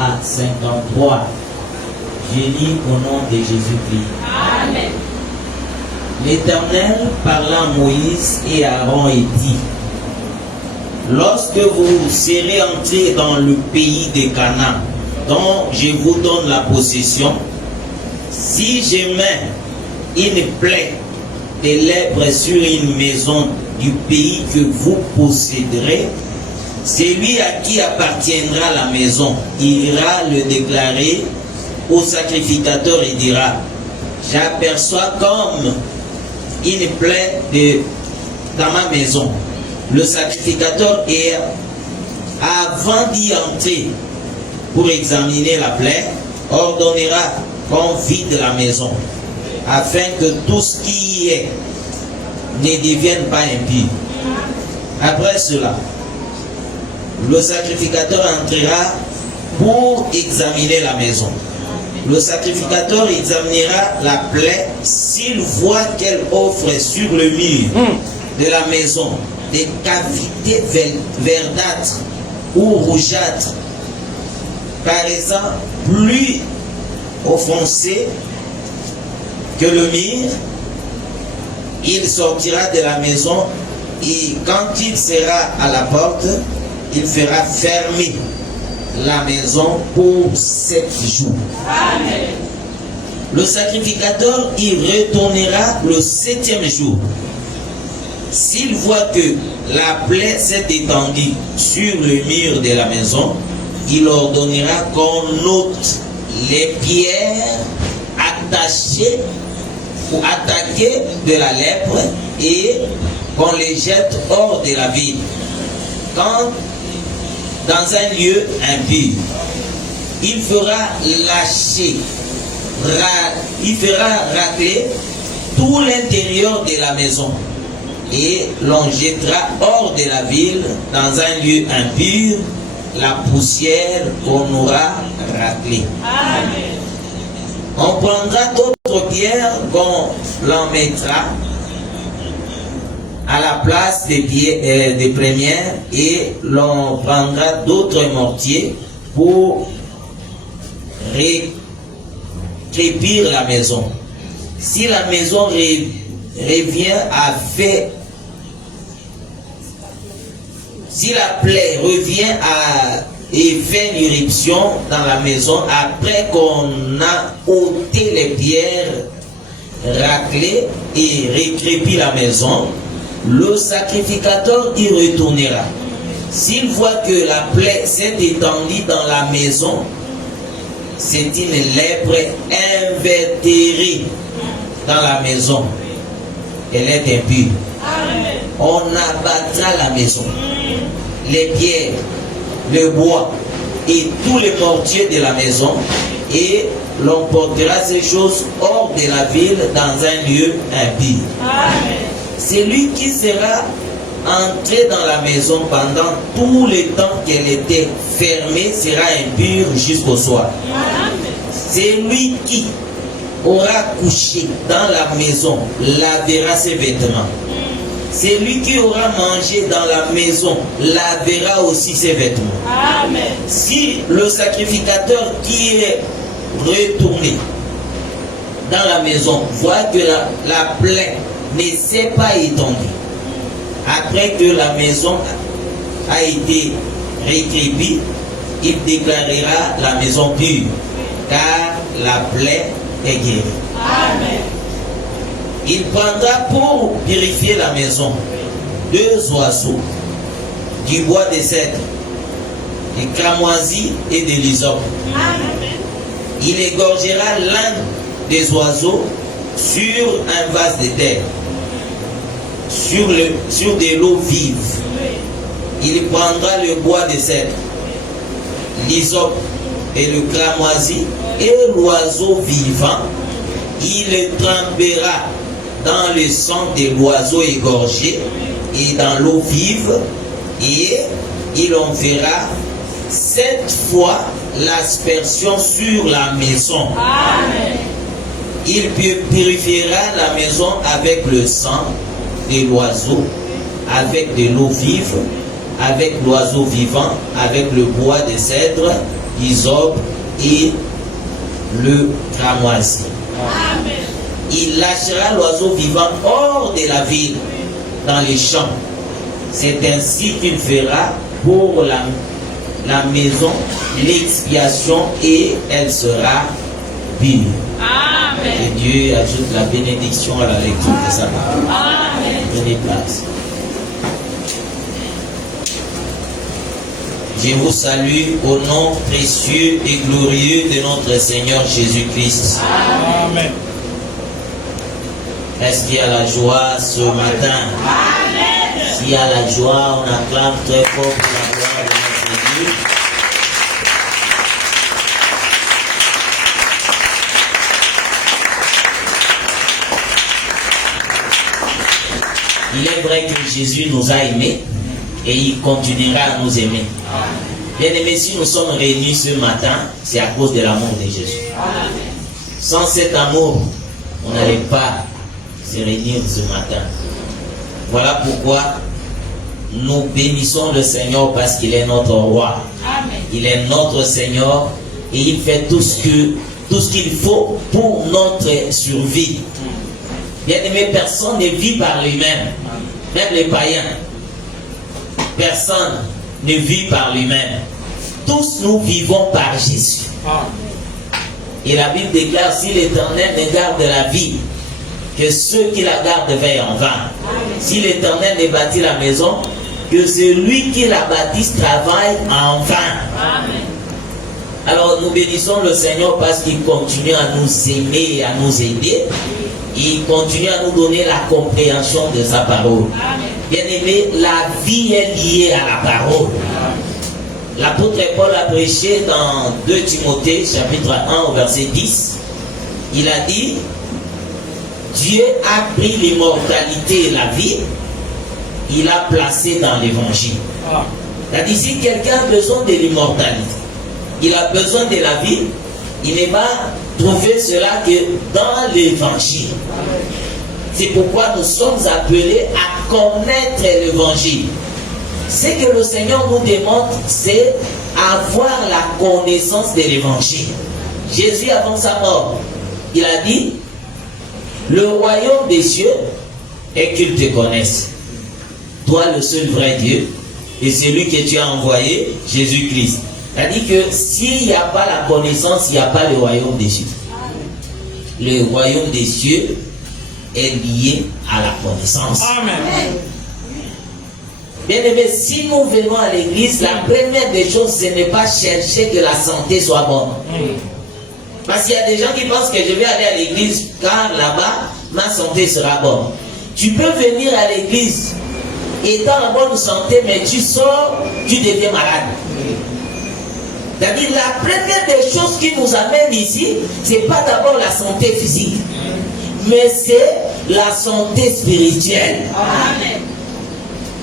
à 53. Je lis au nom de Jésus-Christ. Amen. L'Éternel parla à Moïse et à Aaron et dit: lorsque vous serez entrés dans le pays de Canaan, dont je vous donne la possession, si je mets une plaie de lèpre sur une maison du pays que vous posséderez, celui à qui appartiendra la maison ira le déclarer au sacrificateur et dira: j'aperçois comme une plaie dans ma maison. Le sacrificateur est, avant d'y entrer pour examiner la plaie, ordonnera qu'on vide la maison, afin que tout ce qui y est ne devienne pas impur. Après cela, le sacrificateur entrera pour examiner la maison. Le sacrificateur examinera la plaie. S'il voit qu'elle offre sur le mur de la maison des cavités verdâtres ou rougeâtres, paraissant plus offensées que le mur, il sortira de la maison et quand il sera à la porte, il fera fermer la maison pour 7 jours. Amen. Le sacrificateur y retournera le 7e jour. S'il voit que la plaie s'est étendue sur le mur de la maison, il ordonnera qu'on ôte les pierres attachées ou attaquées de la lèpre et qu'on les jette hors de la ville, dans un lieu impur. Il fera lâcher, il fera racler tout l'intérieur de la maison et l'on jettera hors de la ville dans un lieu impur la poussière qu'on aura raclée. Amen. On prendra d'autres pierres qu'on l'en mettra à la place des premières et l'on prendra d'autres mortiers pour récrépir la maison. Si la maison revient à faire, si la plaie revient et fait une éruption dans la maison après qu'on a ôté les pierres, raclé et récrépi la maison, le sacrificateur y retournera. S'il voit que la plaie s'est étendue dans la maison, c'est une lèpre invétérée dans la maison. Elle est impure. On abattra la maison, les pierres, le bois et tous les mortiers de la maison, et l'on portera ces choses hors de la ville dans un lieu impur. Amen. Celui qui sera entré dans la maison pendant tout le temps qu'elle était fermée sera impur jusqu'au soir. Celui qui aura couché dans la maison lavera ses vêtements. Celui qui aura mangé dans la maison lavera aussi ses vêtements. Amen. Si le sacrificateur qui est retourné dans la maison voit que la plaie ne s'est pas étendue, après que la maison a été récrépie, il déclarera la maison pure, car la plaie est guérie. Amen. Il prendra pour purifier la maison 2 oiseaux, du bois de cèdre, des cramoisis et de l'hysope. Il égorgera l'un des oiseaux sur un vase de terre, sur de l'eau vive. Il prendra le bois de cèdre, l'hysope et le cramoisi et l'oiseau vivant. Il le trempera dans le sang de l'oiseau égorgé et dans l'eau vive, et il en fera 7 fois l'aspersion sur la maison. Amen. Il purifiera la maison avec le sang de l'oiseau, avec de l'eau vive, avec l'oiseau vivant, avec le bois de cèdre. hysope et le cramoisi. Amen. Il lâchera l'oiseau vivant hors de la ville, dans les champs. C'est ainsi qu'il fera pour la maison l'expiation et elle sera pure. Amen. Et Dieu ajoute la bénédiction à la lecture de sa parole. Amen. Prenez place. Je vous salue au nom précieux et glorieux de notre Seigneur Jésus-Christ. Amen. Est-ce qu'il y a la joie ce matin? Amen. S'il y a la joie, on acclame très fort pour la gloire de notre Dieu. Il est vrai que Jésus nous a aimés et il continuera à nous aimer. Bien-aimés, si nous sommes réunis ce matin, c'est à cause de l'amour de Jésus. Sans cet amour, on n'allait pas se réunir ce matin. Voilà pourquoi nous bénissons le Seigneur parce qu'il est notre roi. Amen. Il est notre Seigneur et il fait tout ce qu'il faut pour notre survie. Bien-aimé, personne ne vit par lui-même. Même les païens. Personne ne vit par lui-même. Tous nous vivons par Jésus. Et la Bible déclare, si l'Éternel ne garde la vie, que ceux qui la gardent veillent en vain. Si l'Éternel ne bâtit la maison, que celui qui la bâtisse travaille en vain. Amen. Alors nous bénissons le Seigneur parce qu'il continue à nous aimer et à nous aider. Il continue à nous donner la compréhension de sa parole. Bien aimé, la vie est liée à la parole. L'apôtre Paul a prêché dans 2 Timothée chapitre 1 au verset 10. Il a dit, Dieu a pris l'immortalité et la vie, il a placé dans l'évangile. C'est-à-dire, si quelqu'un a besoin de l'immortalité, il a besoin de la vie, il ne va trouver cela que dans l'évangile. C'est pourquoi nous sommes appelés à connaître l'évangile. Ce que le Seigneur nous demande, c'est avoir la connaissance de l'évangile. Jésus, avant sa mort, il a dit, le royaume des cieux est qu'ils te connaissent. Toi, le seul vrai Dieu, et celui que tu as envoyé, Jésus-Christ. C'est-à-dire que s'il n'y a pas la connaissance, il n'y a pas le royaume des cieux. Le royaume des cieux est lié à la connaissance. Amen. Bien aimé, si nous venons à l'église, la première des choses, ce n'est pas chercher que la santé soit bonne. Parce qu'il y a des gens qui pensent que je vais aller à l'église car là-bas, ma santé sera bonne. Tu peux venir à l'église étant en bonne santé, mais tu sors, tu deviens malade. C'est-à-dire, la première des choses qui nous amène ici, ce n'est pas d'abord la santé physique, mais c'est la santé spirituelle. Amen.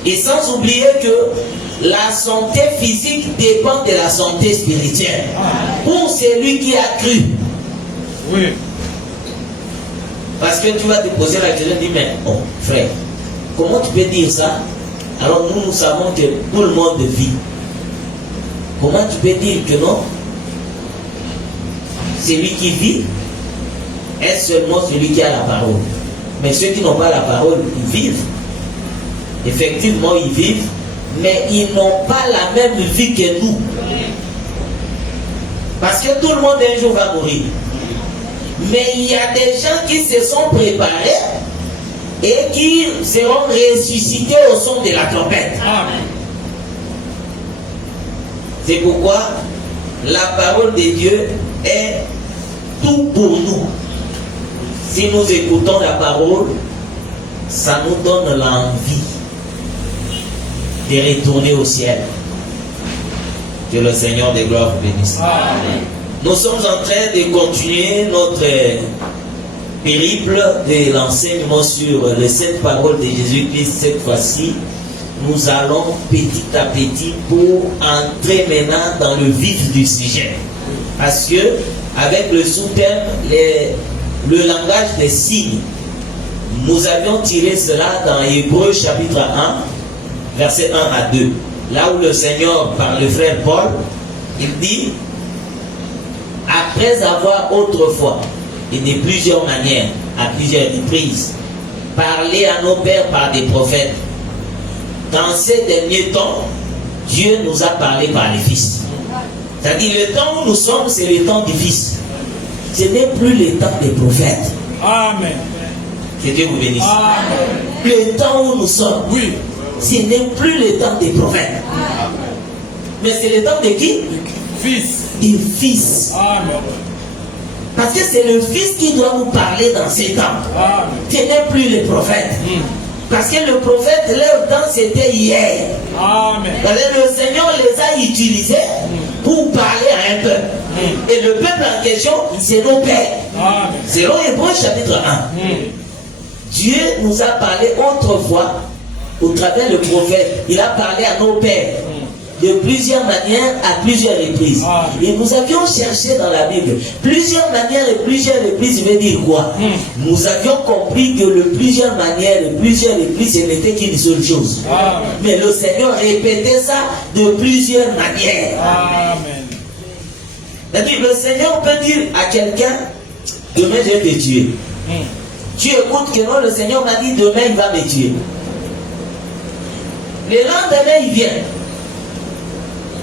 Et sans oublier que la santé physique dépend de la santé spirituelle. Pour celui qui a cru. Oui. Parce que tu vas te poser la question, dis, mais oh, frère, comment tu peux dire ça? Alors nous savons que tout le monde vit. Comment tu peux dire que non? Celui qui vit est seulement celui qui a la parole. Mais ceux qui n'ont pas la parole, ils vivent. Effectivement, ils vivent, mais ils n'ont pas la même vie que nous. Parce que tout le monde un jour va mourir. Mais il y a des gens qui se sont préparés et qui seront ressuscités au son de la trompette. Amen. C'est pourquoi la parole de Dieu est tout pour nous. Si nous écoutons la parole, ça nous donne l'envie de retourner au ciel. Que le Seigneur des gloires vous bénisse. Amen. Nous sommes en train de continuer notre périple de l'enseignement sur les 7 paroles de Jésus-Christ. Cette fois-ci, nous allons petit à petit pour entrer maintenant dans le vif du sujet. Parce que, avec le sous-thème, le langage des signes, nous avions tiré cela dans Hébreux chapitre 1, versets 1 à 2. Là où le Seigneur, par le frère Paul, il dit, après avoir autrefois, et de plusieurs manières, à plusieurs reprises, parlé à nos pères par des prophètes, dans ces derniers temps, Dieu nous a parlé par les fils. C'est-à-dire, le temps où nous sommes, c'est le temps du fils. Ce n'est plus le temps des prophètes. Amen. Que Dieu vous bénisse. Amen. Le temps où nous sommes, Oui. ce n'est plus le temps des prophètes. Mais c'est le temps de qui? Fils. Du fils. Amen. Parce que c'est le fils qui doit nous parler dans ces temps. Amen. Ce n'est plus les prophètes. Parce que le prophète, leur temps, c'était hier. Amen. Le Seigneur les a utilisés pour parler à un peuple. Et le peuple en question, c'est nos pères. Amen. Selon Hébreux chapitre 1. Dieu nous a parlé autrefois, au travers le prophète. Il a parlé à nos pères de plusieurs manières, à plusieurs reprises. Et nous avions cherché dans la Bible plusieurs manières et plusieurs reprises. veut dire quoi? Nous avions compris que le plusieurs manières et plusieurs reprises, ce n'était qu'une seule chose. Amen. Mais le Seigneur répétait ça de plusieurs manières. Amen. C'est-à-dire, le Seigneur peut dire à quelqu'un, demain je vais te tuer. Tu écoutes que non, le Seigneur m'a dit, demain il va me tuer. Le lendemain il vient.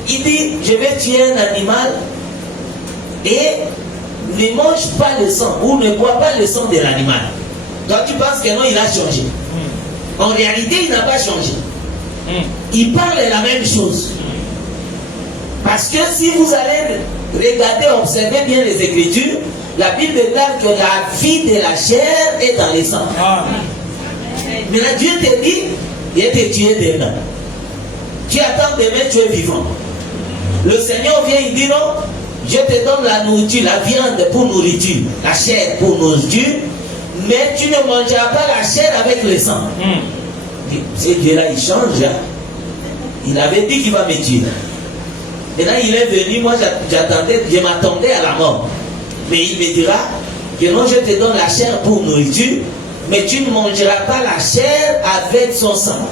Il dit, je vais tuer un animal et ne mange pas le sang ou ne bois pas le sang de l'animal. Toi tu penses que non, il a changé. En réalité, il n'a pas changé. Il parle la même chose. Parce que si vous allez regarder, observer bien les Écritures, la Bible déclare que la vie de la chair est dans les sangs. Maintenant, Dieu te dit, il te tuer demain. Tu attends demain, tu es vivant. Le Seigneur vient, il dit non, je te donne la nourriture, la viande pour nourriture, la chair pour nourriture, mais tu ne mangeras pas la chair avec le sang. Ce Dieu-là, il change. Hein? Il avait dit qu'il va me tuer. Maintenant, il est venu, moi j'attendais, je m'attendais à la mort. Mais il me dira que non, je te donne la chair pour nourriture, mais tu ne mangeras pas la chair avec son sang.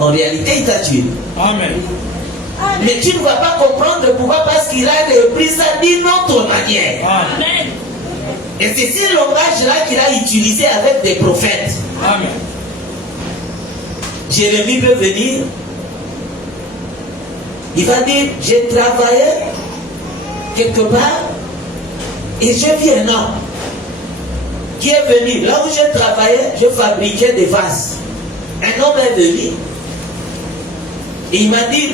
En réalité, il t'a tué. Amen. Mais tu ne vas pas comprendre pourquoi, parce qu'il a repris ça d'une autre manière. Amen. Et c'est ce langage-là qu'il a utilisé avec des prophètes. Amen. Jérémie peut venir. Il va dire, j'ai travaillé quelque part et je vis un homme qui est venu. Là où je travaillais, je fabriquais des vases. Un homme est venu et il m'a dit,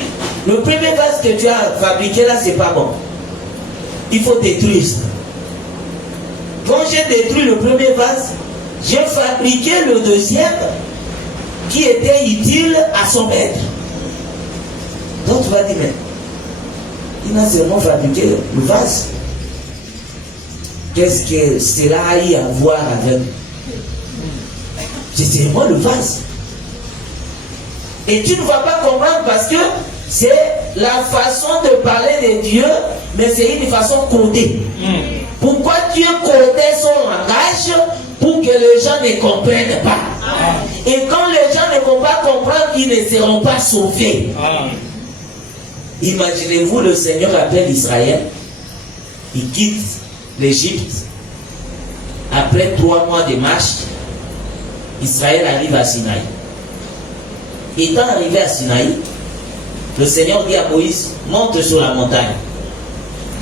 le premier vase que tu as fabriqué là, c'est pas bon. Il faut détruire ça. Quand j'ai détruit le premier vase, j'ai fabriqué le deuxième qui était utile à son maître. Donc tu vas dire, mais il n'a seulement fabriqué le vase. Qu'est-ce que cela a eu à voir avec? C'est seulement le vase. Et tu ne vas pas comprendre parce que c'est la façon de parler de Dieu, mais c'est une façon codée. Pourquoi Dieu codait son langage? Pour que les gens ne comprennent pas. Et quand les gens ne vont pas comprendre, ils ne seront pas sauvés. Imaginez-vous, le Seigneur appelle Israël. Il quitte l'Égypte. Après 3 mois de marche, Israël arrive à Sinaï. Étant arrivé à Sinaï, le Seigneur dit à Moïse, monte sur la montagne.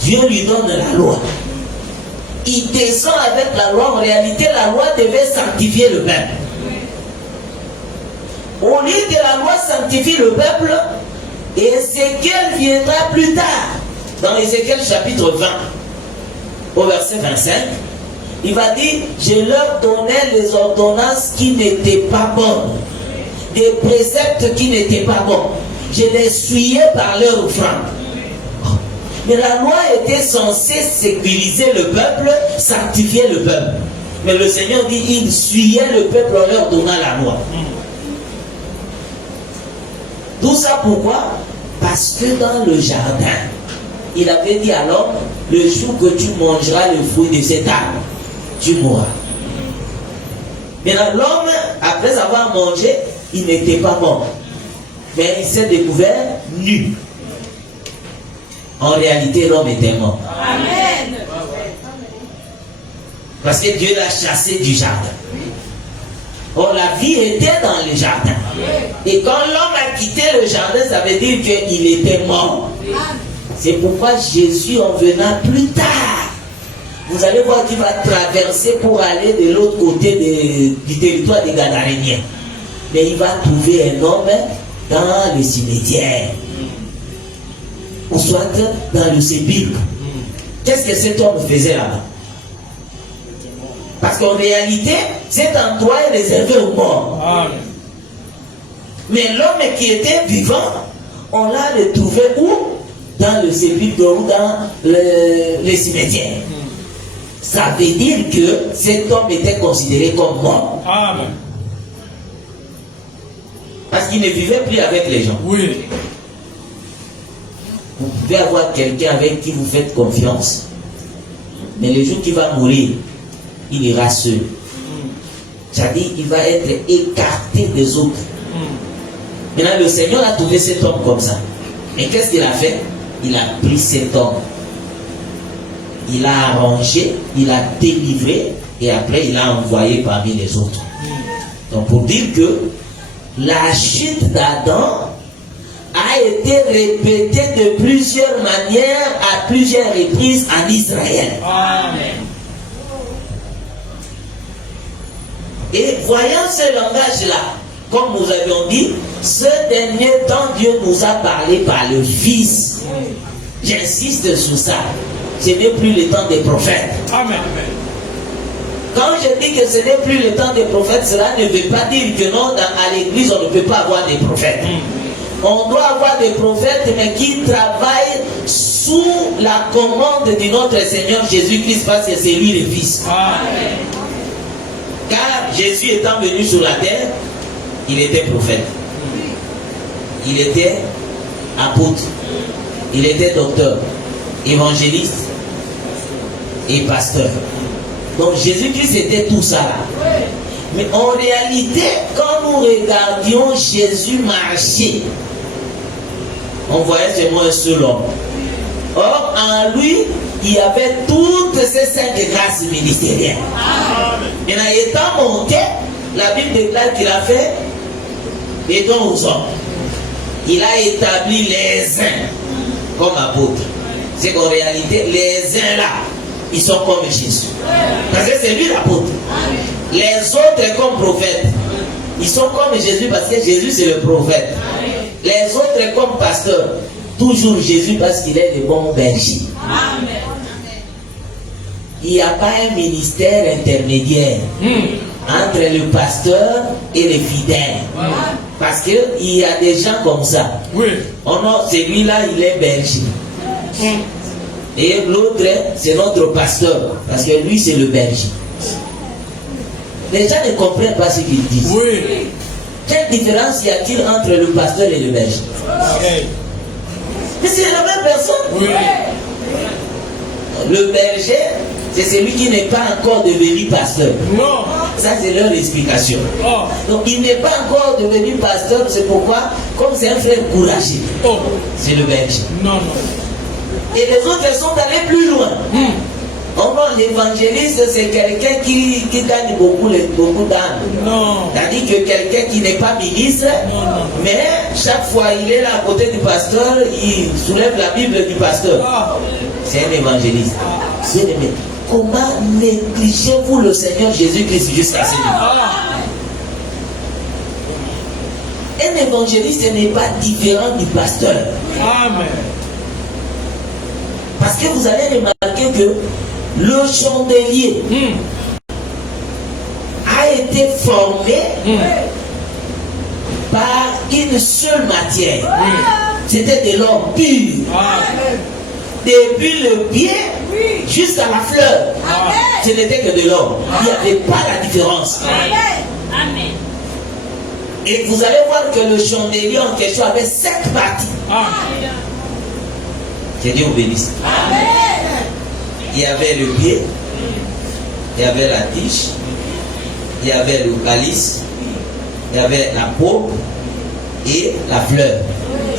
Dieu lui donne la loi. Il descend avec la loi. En réalité, la loi devait sanctifier le peuple. Au lieu que la loi sanctifie le peuple, Ézéchiel viendra plus tard. Dans Ézéchiel chapitre 20, au verset 25, il va dire, je leur donnais les ordonnances qui n'étaient pas bonnes, des préceptes qui n'étaient pas bons. Je les suyais par leur offrande. Mais la loi était censée sécuriser le peuple, sanctifier le peuple. Mais le Seigneur dit, il suyait le peuple en leur donnant la loi. Tout ça pourquoi? Parce que dans le jardin, il avait dit à l'homme, le jour que tu mangeras le fruit de cet arbre, tu mourras. Maintenant, l'homme, après avoir mangé, il n'était pas mort. Mais il s'est découvert nu. En réalité, l'homme était mort. Amen. Parce que Dieu l'a chassé du jardin. Or, la vie était dans le jardin. Et quand l'homme a quitté le jardin, ça veut dire qu'il était mort. C'est pourquoi Jésus, en venant plus tard, vous allez voir qu'il va traverser pour aller de l'autre côté du territoire des Gadaréniens. Mais il va trouver un homme dans le cimetière. Ou soit dans le sépulcre. Qu'est-ce que cet homme faisait là-bas? Parce qu'en réalité, cet endroit est réservé aux morts. Amen. Mais l'homme qui était vivant, on l'a retrouvé où? Dans le sépulcre ou dans le cimetière. Ça veut dire que cet homme était considéré comme mort. Amen. Parce qu'il ne vivait plus avec les gens. Oui. Vous pouvez avoir quelqu'un avec qui vous faites confiance, mais le jour qu'il va mourir, il ira seul. C'est-à-dire qu'il va être écarté des autres. Maintenant, le Seigneur a trouvé cet homme comme ça. Mais qu'est-ce qu'il a fait? Il a pris cet homme. Il l'a arrangé, il l'a délivré, et après il l'a envoyé parmi les autres. Donc pour dire que la chute d'Adam a été répétée de plusieurs manières, à plusieurs reprises en Israël. Amen. Et voyant ce langage-là, comme nous avions dit, ce dernier temps, Dieu nous a parlé par le Fils. J'insiste sur ça. Ce n'est plus le temps des prophètes. Amen. Quand je dis que ce n'est plus le temps des prophètes, cela ne veut pas dire que non, à l'église, on ne peut pas avoir des prophètes. On doit avoir des prophètes, mais qui travaillent sous la commande de notre Seigneur Jésus-Christ, parce que c'est lui le Fils. Amen. Car Jésus étant venu sur la terre, il était prophète. Il était apôtre. Il était docteur, évangéliste et pasteur. Donc Jésus-Christ était tout ça là. Mais en réalité, quand nous regardions Jésus marcher, on voyait seulement un seul homme. Or, en lui, il y avait toutes ces 5 grâces ministérielles. Et en étant monté, la Bible déclare qu'il a fait des dons aux hommes. Il a établi les uns comme apôtres. C'est qu'en réalité, les uns là, ils sont comme Jésus. Parce que c'est lui l'apôtre. Les autres comme prophètes. Ils sont comme Jésus parce que Jésus c'est le prophète. Les autres comme pasteurs. Toujours Jésus parce qu'il est le bon berger. Il n'y a pas un ministère intermédiaire entre le pasteur et les fidèles. Parce qu'il y a des gens comme ça. Oui. Oh non, celui-là, il est berger. Et l'autre, c'est notre pasteur. Parce que lui, c'est le berger. Les gens ne comprennent pas ce qu'ils disent. Oui. Quelle différence y a-t-il entre le pasteur et le berger? Okay. Mais c'est la même personne. Oui. Le berger, c'est celui qui n'est pas encore devenu pasteur. Non. Ça, c'est leur explication. Oh. Donc, il n'est pas encore devenu pasteur. C'est pourquoi, comme c'est un frère courageux, Oh. c'est le berger. Non, non. Et les autres sont allés plus loin. L'évangéliste, c'est quelqu'un qui gagne beaucoup d'âmes. Non. C'est-à-dire que quelqu'un qui n'est pas ministre, mais chaque fois il est là à côté du pasteur, il soulève la Bible du pasteur. Ah. C'est un évangéliste. Bien-aimé, comment négligez-vous le Seigneur Jésus-Christ jusqu'à ce moment? Ah. Un évangéliste n'est pas différent du pasteur. Amen. Parce que vous allez remarquer que le chandelier a été formé par une seule matière. C'était de l'or pur. Amen. Depuis le pied jusqu'à la fleur. Ce n'était que de l'or. Il n'y avait pas la différence. Amen. Et vous allez voir que le chandelier en question avait 7 parties. Amen. Que Dieu vous bénisse. Il y avait le pied, il y avait la tige, il y avait le calice, il y avait la peau et la fleur.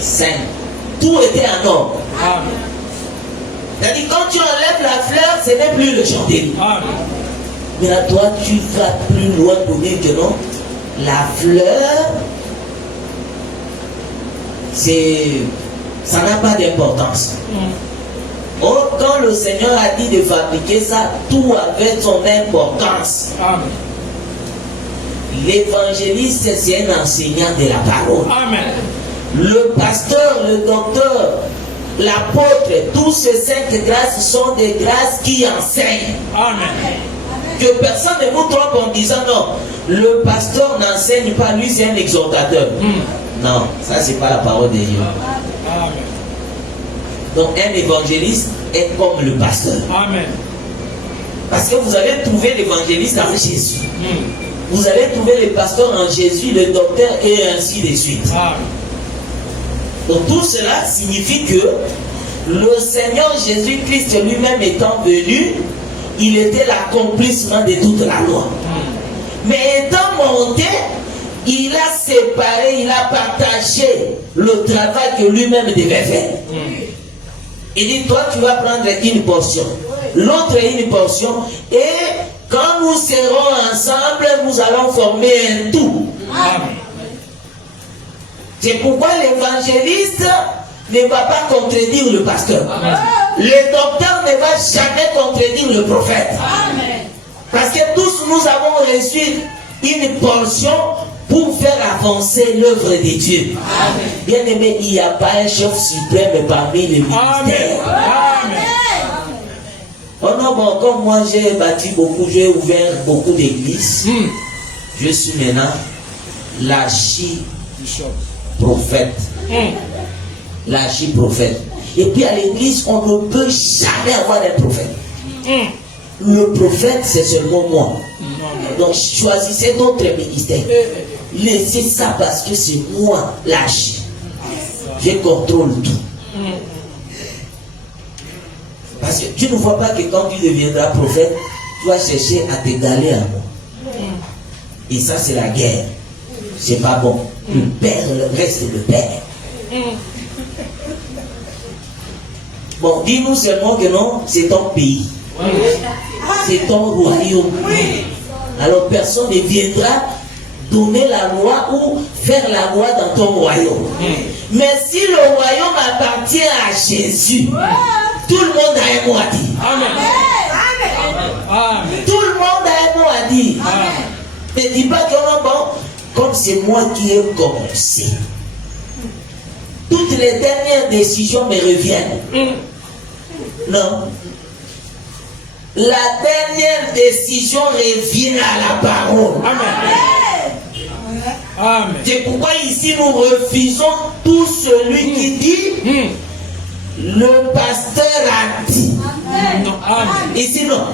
5. Tout était en or. Amen. C'est-à-dire, quand tu enlèves la fleur, ce n'est plus le chandelier. Amen. Mais là, toi, tu vas plus loin pour dire que non, la fleur, ça n'a pas d'importance. Or, quand le Seigneur a dit de fabriquer ça, tout avait son importance. Amen. L'évangéliste, c'est un enseignant de la parole. Amen. Le pasteur, le docteur, l'apôtre, tous ces 5 grâces sont des grâces qui enseignent. Amen. Que personne ne vous trompe en disant non, le pasteur n'enseigne pas, lui c'est un exhortateur. Non, ça c'est pas la parole de Dieu. Amen. Donc un évangéliste est comme le pasteur. Amen. Parce que vous avez trouvé l'évangéliste en Jésus. Vous avez trouvé le pasteur en Jésus, le docteur et ainsi de suite. Amen. Donc tout cela signifie que le Seigneur Jésus-Christ lui-même étant venu, il était l'accomplissement de toute la loi. Mais étant monté, il a séparé, il a partagé le travail que lui-même devait faire. Il dit, toi tu vas prendre une portion, l'autre une portion, et quand nous serons ensemble, nous allons former un tout. Amen. C'est pourquoi l'évangéliste ne va pas contredire le pasteur. Le docteur ne va jamais contredire le prophète. Amen. Parce que tous nous avons reçu une portion pour faire avancer l'œuvre de Dieu. Bien aimé, il n'y a pas un chef suprême parmi les ministères. Amen. Oh non, bon, comme moi j'ai bâti beaucoup, j'ai ouvert beaucoup d'églises, je suis maintenant l'archi-prophète. L'archi-prophète. Et puis à l'église, on ne peut jamais avoir un prophète. Le prophète, c'est seulement moi. Donc choisissez d'autres ministères. Laissez ça parce que c'est moi l'archi. Je contrôle tout. Parce que tu ne vois pas que quand tu deviendras prophète, tu vas chercher à t'égaler à moi. Et ça, c'est la guerre. C'est pas bon. Le père reste le père. Bon, dis-nous seulement que non, c'est ton pays. C'est ton royaume. Alors personne ne viendra donner la loi ou faire la loi dans ton royaume. Mais si le royaume appartient à Jésus, tout le monde a un mot à dire. Amen. Amen. Tout le monde a un mot à dire. Ne dis pas que non, bon, comme c'est moi qui ai commencé. Toutes les dernières décisions me reviennent. Non. La dernière décision revient à la parole. Amen. C'est pourquoi ici nous refusons tout celui qui dit le pasteur a dit. Non. Amen. Ici non.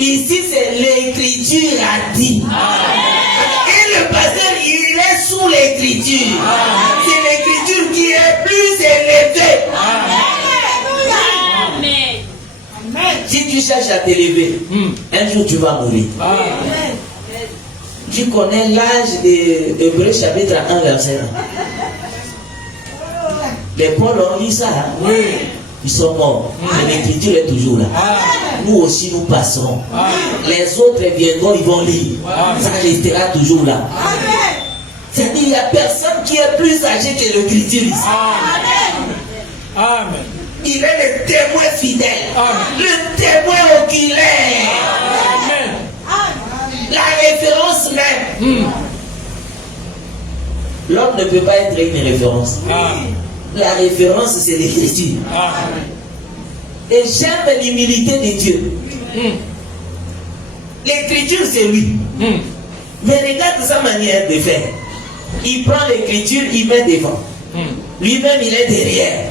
Ici c'est l'écriture a dit. Et le pasteur il est sous l'écriture. C'est l'écriture qui est plus élevée. Si tu cherches à t'élever, un jour tu vas mourir. Tu connais l'âge de Hébreux chapitre 1 verset 1. Les Paul ont dit ça. Hein? Ils sont morts. Mais l'écriture est toujours là. Nous aussi nous passerons. Les autres viendront, ils vont lire. Ça restera toujours là. C'est-à-dire qu'il n'y a personne qui est plus âgé que l'écriture ici. Amen. Il est le témoin fidèle. Le témoin oculaire. Amen. La référence même. L'homme ne peut pas être une référence. La référence, c'est l'écriture. Et j'aime l'humilité de Dieu. L'écriture, c'est lui. Mais regarde sa manière de faire. Il prend l'écriture, il met devant. Lui-même, il est derrière.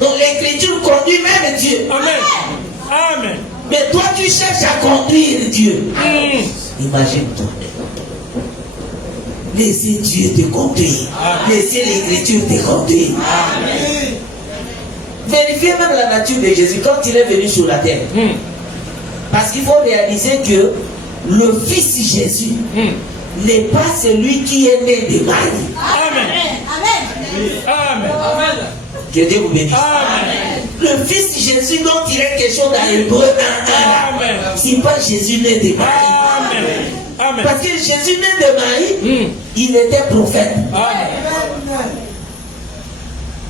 Donc l'écriture conduit même Dieu. Amen. Mais toi, tu cherches à conduire Dieu. Imagine-toi. Laissez Dieu te conduire. Laissez l'écriture te conduire. Vérifiez même la nature de Jésus quand il est venu sur la terre. Parce qu'il faut réaliser que le Fils Jésus n'est pas celui qui est né de Marie. Amen. Amen. Amen. Que Dieu vous bénisse. Amen. le Fils Jésus dont il est question dans Hébreu 1:1. C'est pas Jésus né de Marie. Amen. Amen. Parce que Jésus né de Marie, il était prophète. Amen.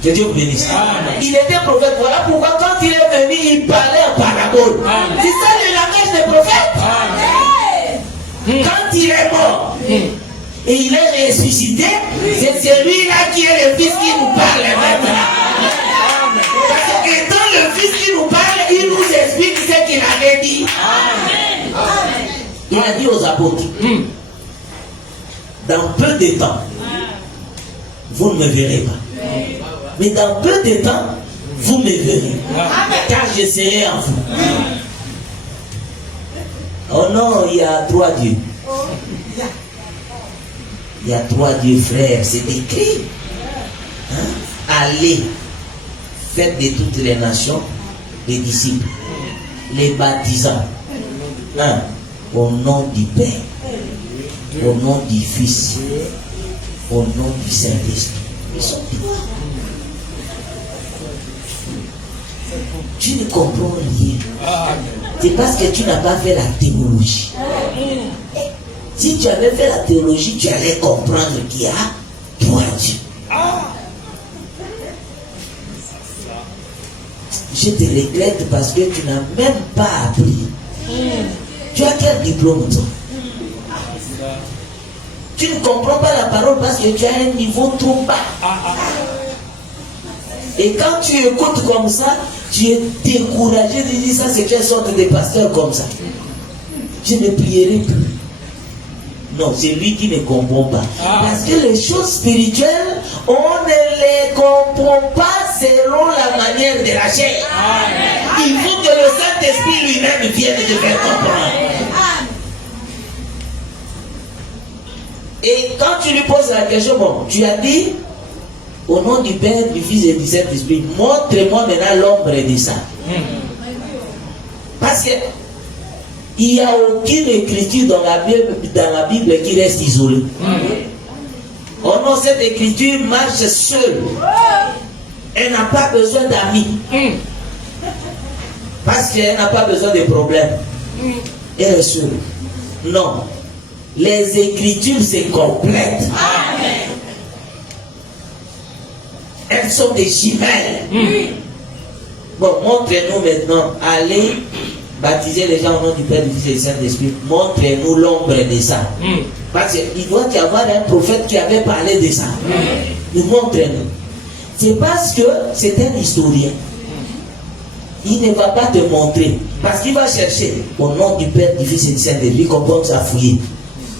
Que Dieu vous bénisse. Amen. Il était prophète. Voilà pourquoi quand il est venu, il parlait en parabole. Amen. C'est ça le langage des prophètes. Amen. Quand il est mort et il est ressuscité, c'est celui-là qui est le Fils qui nous parle maintenant. Parce que étant le Fils qui nous parle, il nous explique ce qu'il avait dit. Il a dit aux apôtres, dans peu de temps, vous ne me verrez pas. Mais dans peu de temps, vous me verrez. Car je serai en vous. Oh non, il y a 3 dieux. Il y a 3 dieux, frères. C'est écrit. Allez, faites de toutes les nations les disciples, les baptisants. Au nom du Père, au nom du Fils, au nom du Saint-Esprit. Ils sont 3. Tu ne comprends rien. C'est parce que tu n'as pas fait la théologie. Si tu avais fait la théologie, tu allais comprendre qu'il y a 3 dieux. Je te regrette parce que tu n'as même pas appris. Tu as quel diplôme toi? Tu ne comprends pas la parole parce que tu as un niveau trop bas. Et quand tu écoutes comme ça, tu es découragé de dire ça, c'est quelle sorte de pasteur comme ça. Je ne prierai plus. Non, c'est lui qui ne comprend pas. Parce que les choses spirituelles, on ne les comprend pas selon la manière de la chair. Il faut que le Saint-Esprit lui-même vienne te faire comprendre. Et quand tu lui poses la question, bon, tu as dit, au nom du Père, du Fils et du Saint-Esprit, montre-moi maintenant l'ombre de ça. Parce que il n'y a aucune écriture dans la Bible qui reste isolée. Oh non, cette écriture marche seule. Elle n'a pas besoin d'amis. Parce qu'elle n'a pas besoin de problèmes. Elle est seule. Non. Les écritures se complètent. Elles sont des jumelles. Bon, montrez-nous maintenant. Allez baptiser les gens au nom du Père, du Fils et du Saint-Esprit. Montrez-nous l'ombre de ça. Parce qu'il doit y avoir un prophète qui avait parlé de ça. Nous montrez-nous. C'est parce que c'est un historien. Il ne va pas te montrer. Parce qu'il va chercher au nom du Père, du Fils et du Saint-Esprit. Comme on s'est fouillé.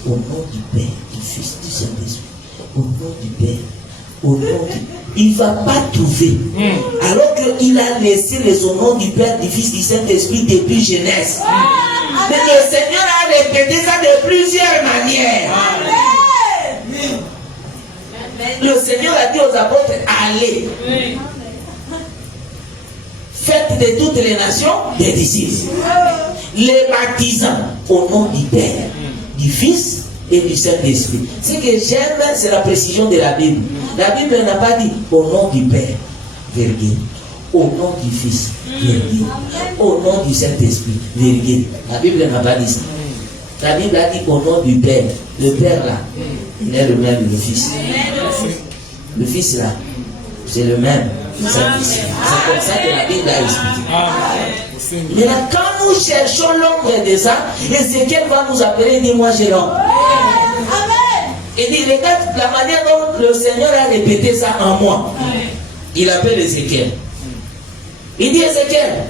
Au nom du Père, du Fils, du Saint-Esprit. Au nom du Père. Au nom du... Il ne va pas trouver. Alors qu'il a laissé les au nom du Père, du Fils, du Saint-Esprit depuis jeunesse. Mais le Seigneur a répété ça de plusieurs manières. Le Seigneur a dit aux apôtres, allez. Faites de toutes les nations des disciples. Les baptisants au nom du Père, du Fils et du Saint-Esprit. Ce que j'aime, c'est la précision de la Bible. La Bible n'a pas dit au nom du Père, virgule. Au nom du Fils, virgule. Au nom du Saint-Esprit, virgule. La Bible n'a pas dit ça. La Bible a dit au nom du Père. Le Père là, il est le même, le Fils. Le Fils là, c'est le même. C'est comme ça que la Bible a expliqué. Mais là, quand nous cherchons l'ombre de ça, Ézéchiel va nous appeler, dit moi j'ai l'ombre. Et dit, regarde la manière dont le Seigneur a répété ça en moi. Il appelle Ézéchiel. Il dit, Ézéchiel,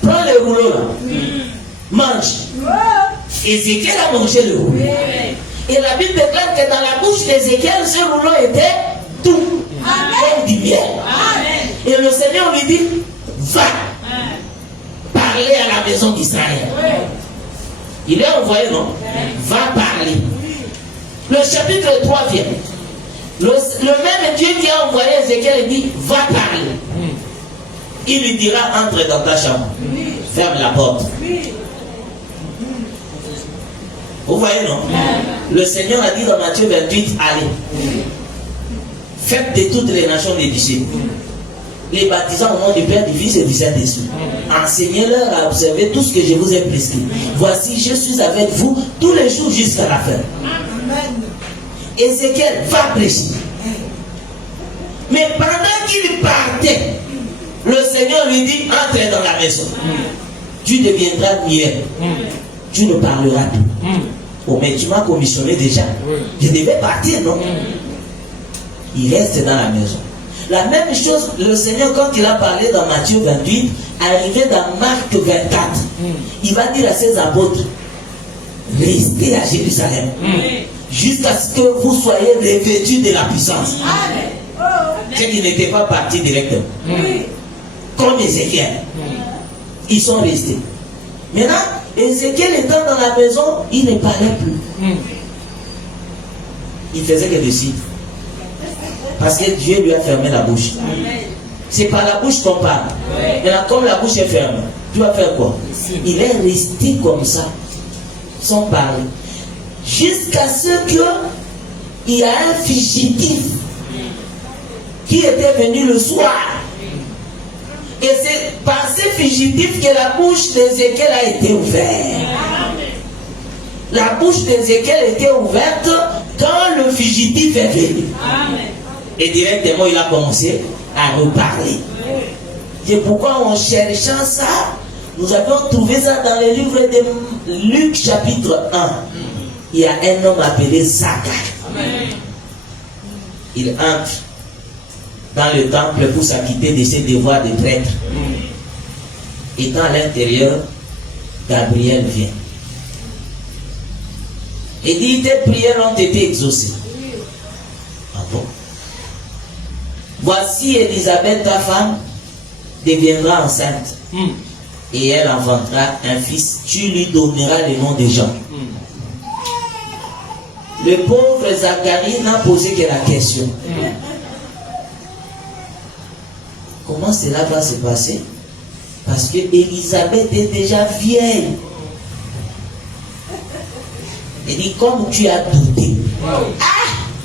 prends le rouleau là. Mange. Ézéchiel a mangé le rouleau. Et la Bible déclare que dans la bouche d'Ézéchiel, ce rouleau était tout. Comme du miel. Et le Seigneur lui dit, va parler à la maison d'Israël. Il est envoyé, non? Va parler. Le chapitre 3 vient. Le même Dieu qui a envoyé Ézéchiel dit, va parler. Il lui dira, entre dans ta chambre. Ferme la porte. Vous voyez, non? Le Seigneur a dit dans Matthieu 28, allez. Faites de toutes les nations des disciples. les baptisant au nom du Père, du Fils et du Saint-Esprit. Enseignez-leur à observer tout ce que je vous ai prescrit. Voici, je suis avec vous tous les jours jusqu'à la fin. Amen. Ézéchiel va prêcher. Mais pendant qu'il partait, le Seigneur lui dit, entre dans la maison. Tu deviendras muet. Tu ne parleras plus. Oh, mais tu m'as commissionné déjà. Je devais partir, non? Il reste dans la maison. La même chose, le Seigneur, quand il a parlé dans Matthieu 28, arrivé dans Marc 24, il va dire à ses apôtres, restez à Jérusalem, jusqu'à ce que vous soyez revêtus de la puissance. C'est qu'ils n'étaient pas partis directement. Comme Ézéchiel. Ils sont restés. Maintenant, Ézéchiel étant dans la maison, il ne parlait plus. Il faisait que des signes. Parce que Dieu lui a fermé la bouche. C'est par la bouche qu'on parle. Maintenant, comme la bouche est fermée, tu vas faire quoi? Il est resté comme ça, sans parler. Jusqu'à ce qu'il y a un fugitif qui était venu le soir. Et c'est par ces fugitifs que la bouche d'Ézéchiel a été ouverte. La bouche d'Ézéchiel était ouverte quand le fugitif est venu. Et directement, il a commencé à reparler. C'est pourquoi en cherchant ça, nous avions trouvé ça dans le livre de Luc chapitre 1. Il y a un homme appelé Zacharie. Il entre dans le temple pour s'acquitter de ses devoirs de prêtre. Étant à l'intérieur, Gabriel vient. Et dit, tes prières ont été exaucées. Ah bon? Voici Élisabeth, ta femme, deviendra enceinte. Et elle enfantera un fils. Tu lui donneras le nom de Jean. Le pauvre Zacharie n'a posé que la question. Comment cela va se passer? Parce que Élisabeth est déjà vieille. Il dit, comme tu as douté.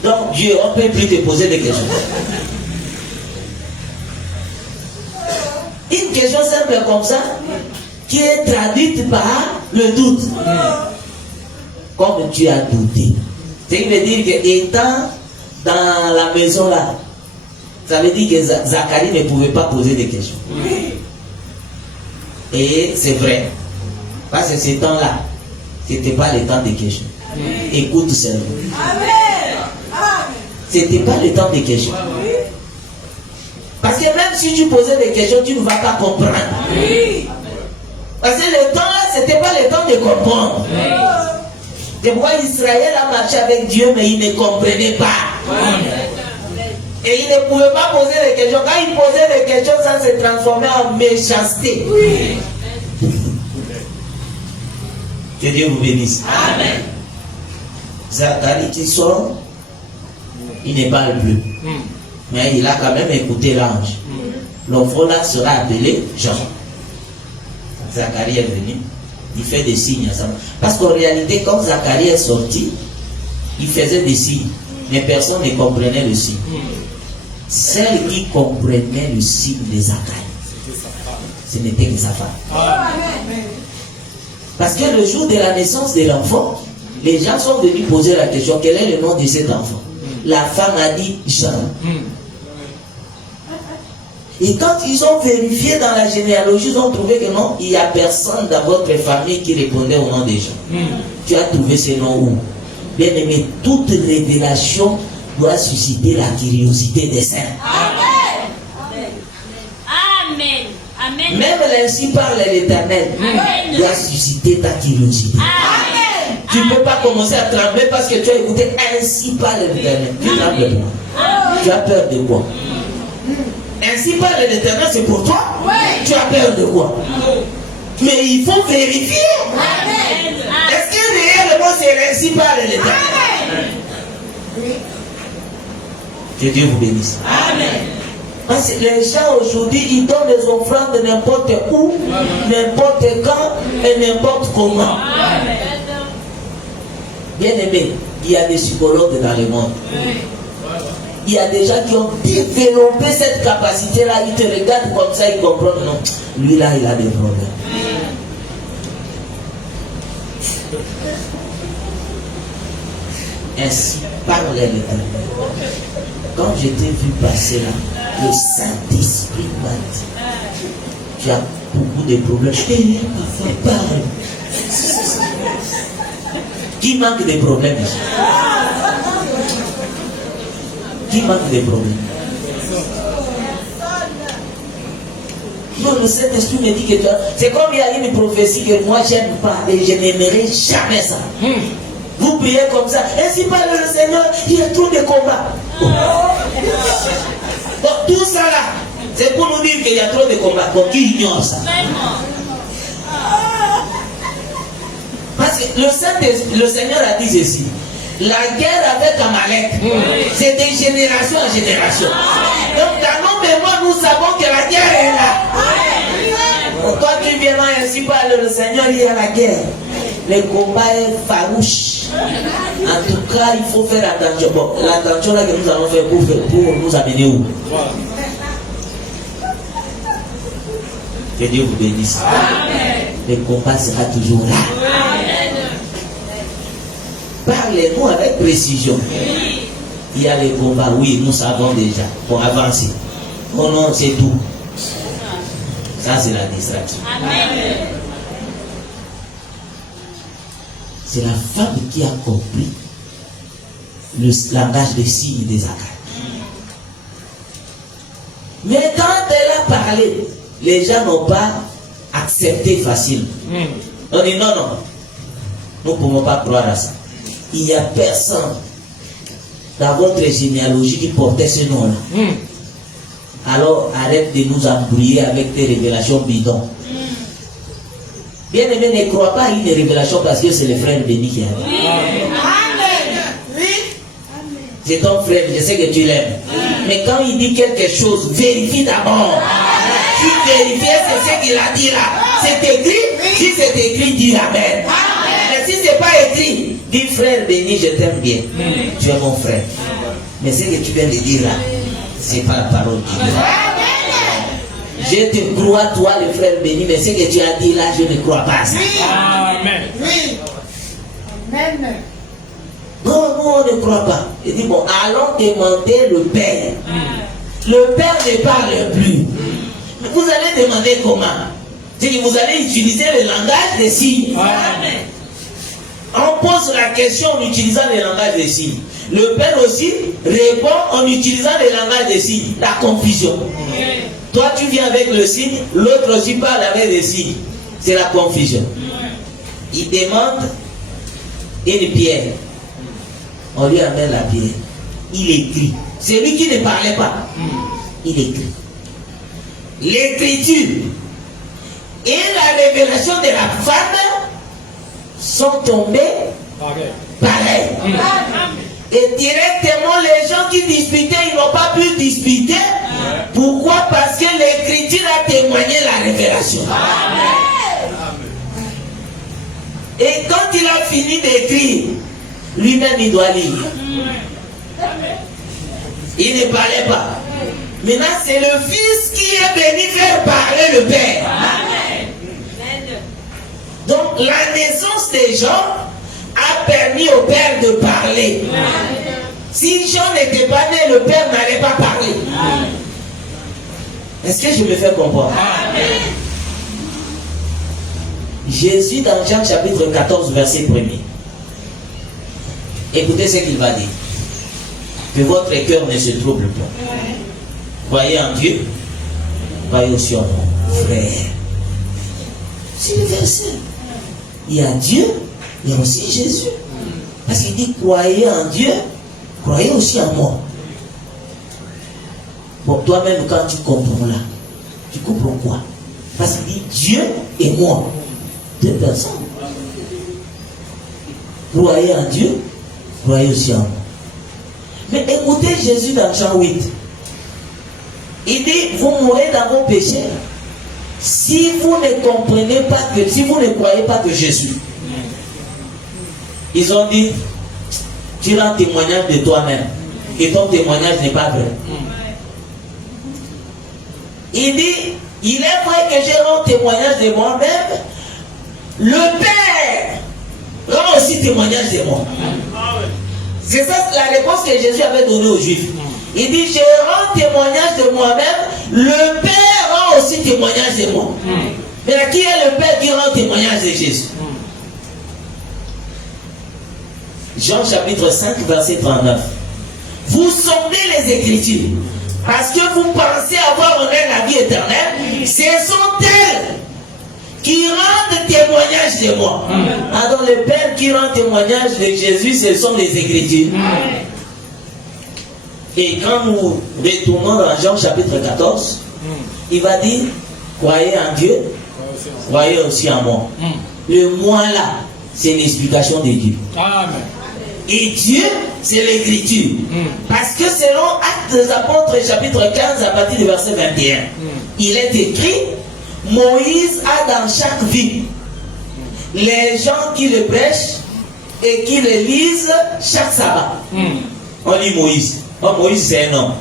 Donc Dieu, on ne peut plus te poser des questions. Une question simple comme ça, qui est traduite par le doute. Comme tu as douté. C'est qui veut dire que étant dans la maison là, ça veut dire que Zacharie ne pouvait pas poser des questions. Et c'est vrai. Parce que ces temps-là, ce n'était pas le temps des questions. Écoute seulement. Ce n'était pas le temps des questions. Parce que même si tu posais des questions, tu ne vas pas comprendre. Parce que le temps là, ce n'était pas le temps de comprendre. C'est pourquoi Israël a marché avec Dieu, mais il ne comprenait pas. Et il ne pouvait pas poser des questions. Quand il posait des questions, ça se transformait en méchanceté. Que Dieu vous bénisse. Amen. Zacharie qui sort, il ne parle plus. Mais il a quand même écouté l'ange. L'enfant là sera appelé Jean. Zacharie est venu. Il fait des signes ensemble. Parce qu'en réalité, quand Zacharie est sorti, il faisait des signes. Mais personne ne comprenait le signe. Celle qui comprenait le signe de Zacharie, ce n'était que sa femme. Parce que le jour de la naissance de l'enfant, les gens sont venus poser la question, quel est le nom de cet enfant? La femme a dit Jean. Et quand ils ont vérifié dans la généalogie, ils ont trouvé que non, il n'y a personne dans votre famille qui répondait au nom de Jean. Tu as trouvé ce nom où? Bien aimé, toute révélation doit susciter la curiosité des saints. Amen. Amen. Amen. Même l'ainsi parle l'Éternel doit susciter ta curiosité. Amen. Tu ne peux pas commencer à trembler parce que tu as écouté ainsi parle l'Éternel. Tu trembles pas. Tu as peur de quoi? Ainsi parle l'Éternel, c'est pour toi? Tu as peur de quoi? Mais il faut vérifier. Amen. Est-ce que réellement c'est ainsi parle l'Éternel? Que Dieu vous bénisse. Amen. Parce que les gens aujourd'hui, ils donnent des offrandes n'importe où, n'importe quand et n'importe comment. Bien aimé, il y a des psychologues dans le monde. Il y a des gens qui ont développé cette capacité-là. Ils te regardent comme ça, ils comprennent. Non, lui là, il a des problèmes. Ainsi parle l'Éternel. Quand je t'ai vu passer là, le Saint-Esprit m'a dit, tu as beaucoup de problèmes. Eh, parfois, parle. Qui manque de problèmes ici? Qui manque de problèmes? Non, le Saint-Esprit me dit que tu as... C'est comme il y a une prophétie que moi j'aime pas et je n'aimerais jamais ça. Vous priez comme ça. Ainsi parle le Seigneur, il y a trop de combats. Donc tout ça là, c'est pour nous dire qu'il y a trop de combats. Donc qui ignore ça? Parce que le Seigneur a dit ceci. La guerre avec Amalek, c'est de génération en génération. Donc dans nos mémoires, nous savons que la guerre est là. Toi tu viens ainsi parle le Seigneur, il y a la guerre. Le combat est farouche. En tout cas, il faut faire attention. Bon, l'attention là que nous allons faire pour nous amener où? Que Dieu vous bénisse. Le combat sera toujours là. Parlez-nous avec précision. Il y a les combats, oui, nous savons déjà. Pour avancer. Oh non, c'est tout. Ça, c'est la distraction. C'est la femme qui a compris le langage des signes des accords. Mais quand elle a parlé, les gens n'ont pas accepté facile. On dit non, non. Nous ne pouvons pas croire à ça. Il n'y a personne dans votre généalogie qui portait ce nom-là. Alors arrête de nous embrouiller avec tes révélations bidons. Bien aimé, ne crois pas à une révélation parce que c'est le frère béni qui a dit. C'est ton frère, je sais que tu l'aimes. Mais quand il dit quelque chose, vérifie d'abord. Tu vérifies ce qu'il a dit là. C'est écrit. Si c'est écrit, dis Amen. Mais si ce n'est pas écrit, dis frère béni, je t'aime bien. Tu es mon frère. Mais ce que tu viens de dire là, ce n'est pas la parole de Dieu. Je te crois, toi, le frère béni, mais ce que tu as dit là, je ne crois pas à ça. Amen. Amen. Non, nous, on ne croit pas. Il dit, bon, allons demander le Père. Le Père ne parle plus. Mais vous allez demander comment? C'est que vous allez utiliser le langage des signes. Amen. On pose la question en utilisant le langage des signes. Le Père aussi répond en utilisant le langage des signes. La confusion. Toi, tu viens avec le signe, l'autre aussi parle avec les signes. C'est la confusion. Il demande une pierre. On lui amène la pierre. Il écrit. C'est lui qui ne parlait pas. Il écrit. L'écriture et la révélation de la femme sont tombées pareilles. Et directement, les gens qui disputaient, ils n'ont pas pu disputer. Pourquoi? Parce que l'écriture a témoigné la révélation. Et quand il a fini d'écrire, lui-même il doit lire. Il ne parlait pas. Maintenant, c'est le Fils qui est venu faire parler le Père. Donc, la naissance des gens a permis au Père de parler. Si Jean n'était pas né, le Père n'allait pas parler. Est-ce que je me fais comprendre? Jésus dans Jean chapitre 14 verset 1er. Écoutez ce qu'il va dire. Que votre cœur ne se trouble pas. Croyez en Dieu, croyez aussi en mon frère. C'est le verset. Il y a Dieu, il y a aussi Jésus. Parce qu'il dit croyez en Dieu, croyez aussi en moi. Bon, toi-même, quand tu comprends là, tu comprends quoi? Parce qu'il dit Dieu et moi. Deux personnes. Croyez en Dieu, croyez aussi en moi. Mais écoutez Jésus dans Jean 8. Il dit, vous mourrez dans vos péchés. Si vous ne comprenez pas que, si vous ne croyez pas que Jésus. Ils ont dit, tu rends témoignage de toi-même. que ton témoignage n'est pas vrai. Il dit, il est vrai que j'ai rendu témoignage de moi-même, le Père rend aussi témoignage de moi. C'est ça la réponse que Jésus avait donnée aux Juifs. Il dit, je rends témoignage de moi-même, le Père rend aussi témoignage de moi. Mais là, qui est le Père qui rend témoignage de Jésus? Jean chapitre 5, verset 39. Vous sondez les Écritures, parce que vous pensez avoir en elles la vie éternelle. Ce sont elles qui rendent témoignage de moi. Alors le Père qui rend témoignage de Jésus, ce sont les Écritures. Et quand nous retournons dans Jean chapitre 14, il va dire, croyez en Dieu, croyez aussi en moi. Le moi là, c'est l'explication de Dieu. Amen. Et Dieu, c'est l'écriture. Parce que selon Actes des Apôtres, chapitre 15, à partir du verset 21, il est écrit, Moïse a dans chaque vie les gens qui le prêchent et qui le lisent chaque sabbat. On lit Moïse. Oh, Moïse, c'est un homme.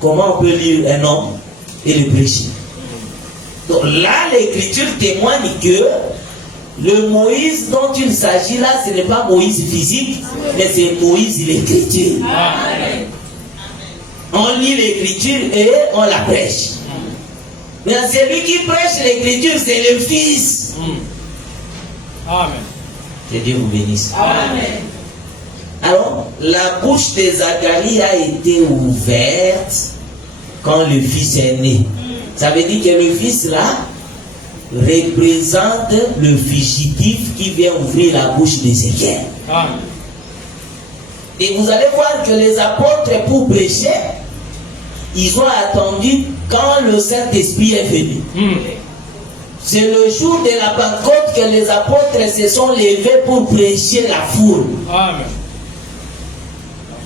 Comment on peut lire un homme et le prêcher? Donc là, l'écriture témoigne que le Moïse dont il s'agit là, ce n'est pas Moïse physique, mais c'est Moïse l'écriture. On lit l'écriture et on la prêche. Mais celui qui prêche l'écriture, c'est le Fils. Amen. Que Dieu vous bénisse. Amen. Alors, la bouche de Zacharie a été ouverte quand le Fils est né. Ça veut dire que le Fils là représente le fugitif qui vient ouvrir la bouche d'Ézéchiel. Et vous allez voir que les apôtres, pour prêcher, ils ont attendu quand le Saint-Esprit est venu. C'est le jour de la Pentecôte que les apôtres se sont levés pour prêcher la foule. Amen.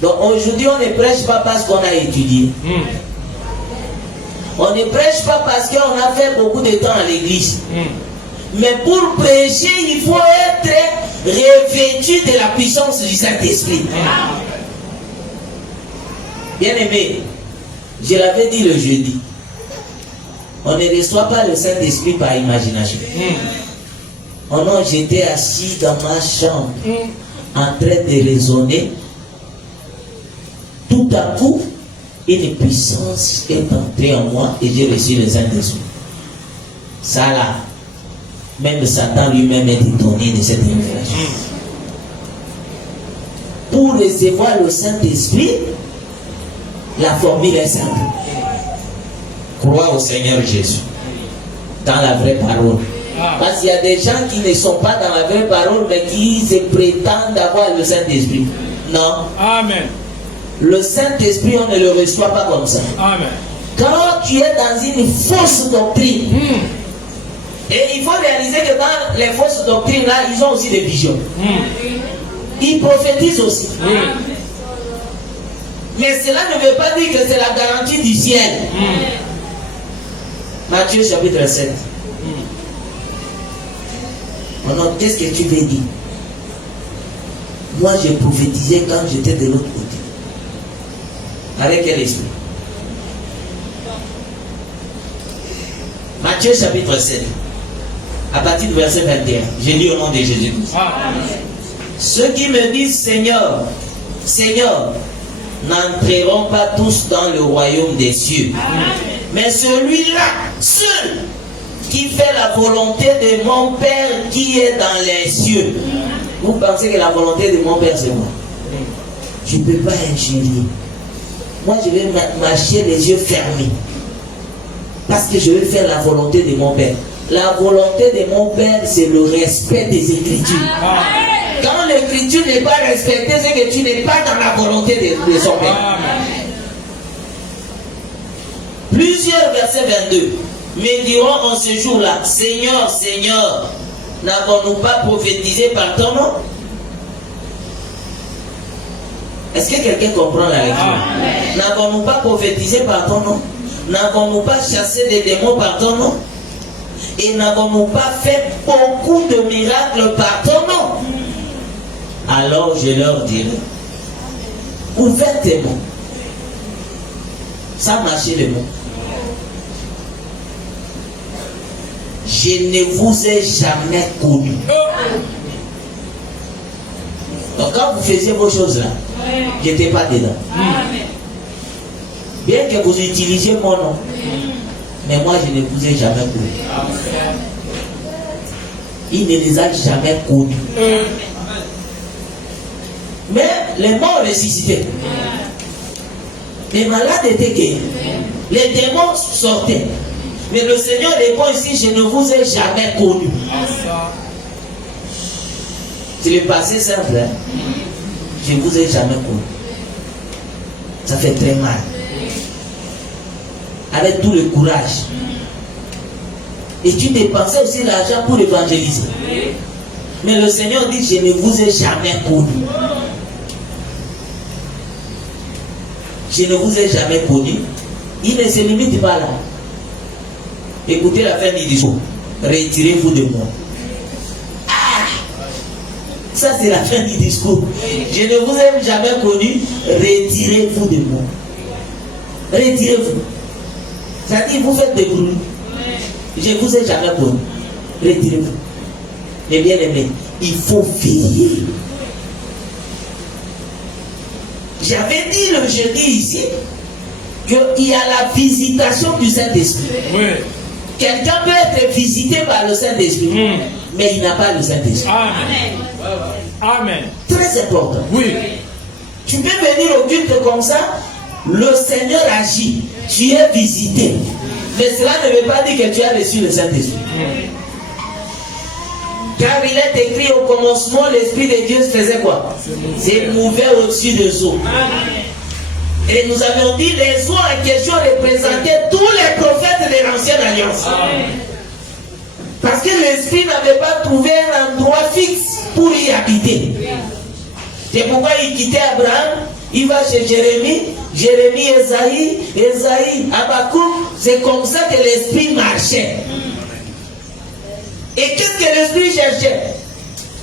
Donc aujourd'hui, on ne prêche pas parce qu'on a étudié. On ne prêche pas parce qu'on a fait beaucoup de temps à l'église. Mais pour prêcher, il faut être revêtu de la puissance du Saint-Esprit. Bien aimé, je l'avais dit le jeudi. On ne reçoit pas le Saint-Esprit par imagination. Oh non, j'étais assis dans ma chambre en train de raisonner. Tout à coup, une puissance est entrée en moi et j'ai reçu le Saint-Esprit. Ça là, même Satan lui-même est étonné de cette révélation. Pour recevoir le Saint-Esprit, la formule est simple. Crois au Seigneur Jésus dans la vraie parole. Parce qu'il y a des gens qui ne sont pas dans la vraie parole, mais qui se prétendent avoir le Saint-Esprit. Non. Amen. Le Saint-Esprit, on ne le reçoit pas comme ça. Amen. Quand tu es dans une fausse doctrine, et il faut réaliser que dans les fausses doctrines là, ils ont aussi des visions. Ils prophétisent aussi. Mais cela ne veut pas dire que c'est la garantie du ciel. Matthieu chapitre 7. Maintenant, qu'est-ce que tu veux dire? Moi, j'ai prophétisé quand j'étais de l'autre côté. Avec quel esprit? Matthieu chapitre 7. À partir du verset 21. J'ai lu au nom de Jésus-Christ. Ceux qui me disent Seigneur, Seigneur, n'entreront pas tous dans le royaume des cieux. Mais celui-là, seul, qui fait la volonté de mon Père qui est dans les cieux. Vous pensez que la volonté de mon Père, c'est moi? Je ne peux pas ingérer. Moi, je vais marcher les yeux fermés. Parce que je vais faire la volonté de mon Père. La volonté de mon Père, c'est le respect des Écritures. Quand l'Écriture n'est pas respectée, c'est que tu n'es pas dans la volonté de son Père. Plusieurs versets 22 me diront en ce jour-là, Seigneur, Seigneur, n'avons-nous pas prophétisé par ton nom? Est-ce que quelqu'un comprend la lecture? N'avons-nous pas prophétisé par ton nom? N'avons-nous pas chassé des démons par ton nom? Et n'avons-nous pas fait beaucoup de miracles par ton nom? Alors je leur dirai, ouvertement. Ça marchait le mot. Je ne vous ai jamais connu. Donc quand vous faisiez vos choses là, je n'étais pas dedans. Bien que vous utilisiez mon nom, mais moi je ne vous ai jamais connu. Il ne les a jamais connus. Mais les morts ressuscitaient. Les malades étaient guéris. Les démons sortaient. Mais le Seigneur répond ici, je ne vous ai jamais connu. C'est le passé simple. Hein? Je ne vous ai jamais connu. Ça fait très mal. Avec tout le courage. Et tu dépensais aussi l'argent pour évangéliser. Mais le Seigneur dit, je ne vous ai jamais connu. Je ne vous ai jamais connu. Il ne se limite pas là. Écoutez la fin du discours. Retirez-vous de moi. Ah! Ça c'est la fin du discours. Je ne vous ai jamais connu. Retirez-vous de moi. Retirez-vous. C'est-à-dire vous faites des bruits. Je ne vous ai jamais connu. Retirez-vous. Mais bien aimé, il faut veiller. J'avais dit le jeudi ici qu'il y a la visitation du Saint-Esprit. Oui. Quelqu'un peut être visité par le Saint-Esprit, mais il n'a pas le Saint-Esprit. Amen. Amen. Très important. Oui. Tu peux venir au culte comme ça, le Seigneur agit, tu es visité. Mais cela ne veut pas dire que tu as reçu le Saint-Esprit. Car il est écrit au commencement, l'Esprit de Dieu faisait quoi? C'est mouvait au-dessus des eaux. Et nous avons dit, les eaux en question représentaient tous les prophètes de l'Ancienne Alliance. Parce que l'Esprit n'avait pas trouvé un endroit fixe pour y habiter. C'est pourquoi il quittait Abraham, il va chez Jérémie, Esaïe, Habakkuk. C'est comme ça que l'Esprit marchait. Et qu'est-ce que l'Esprit cherchait?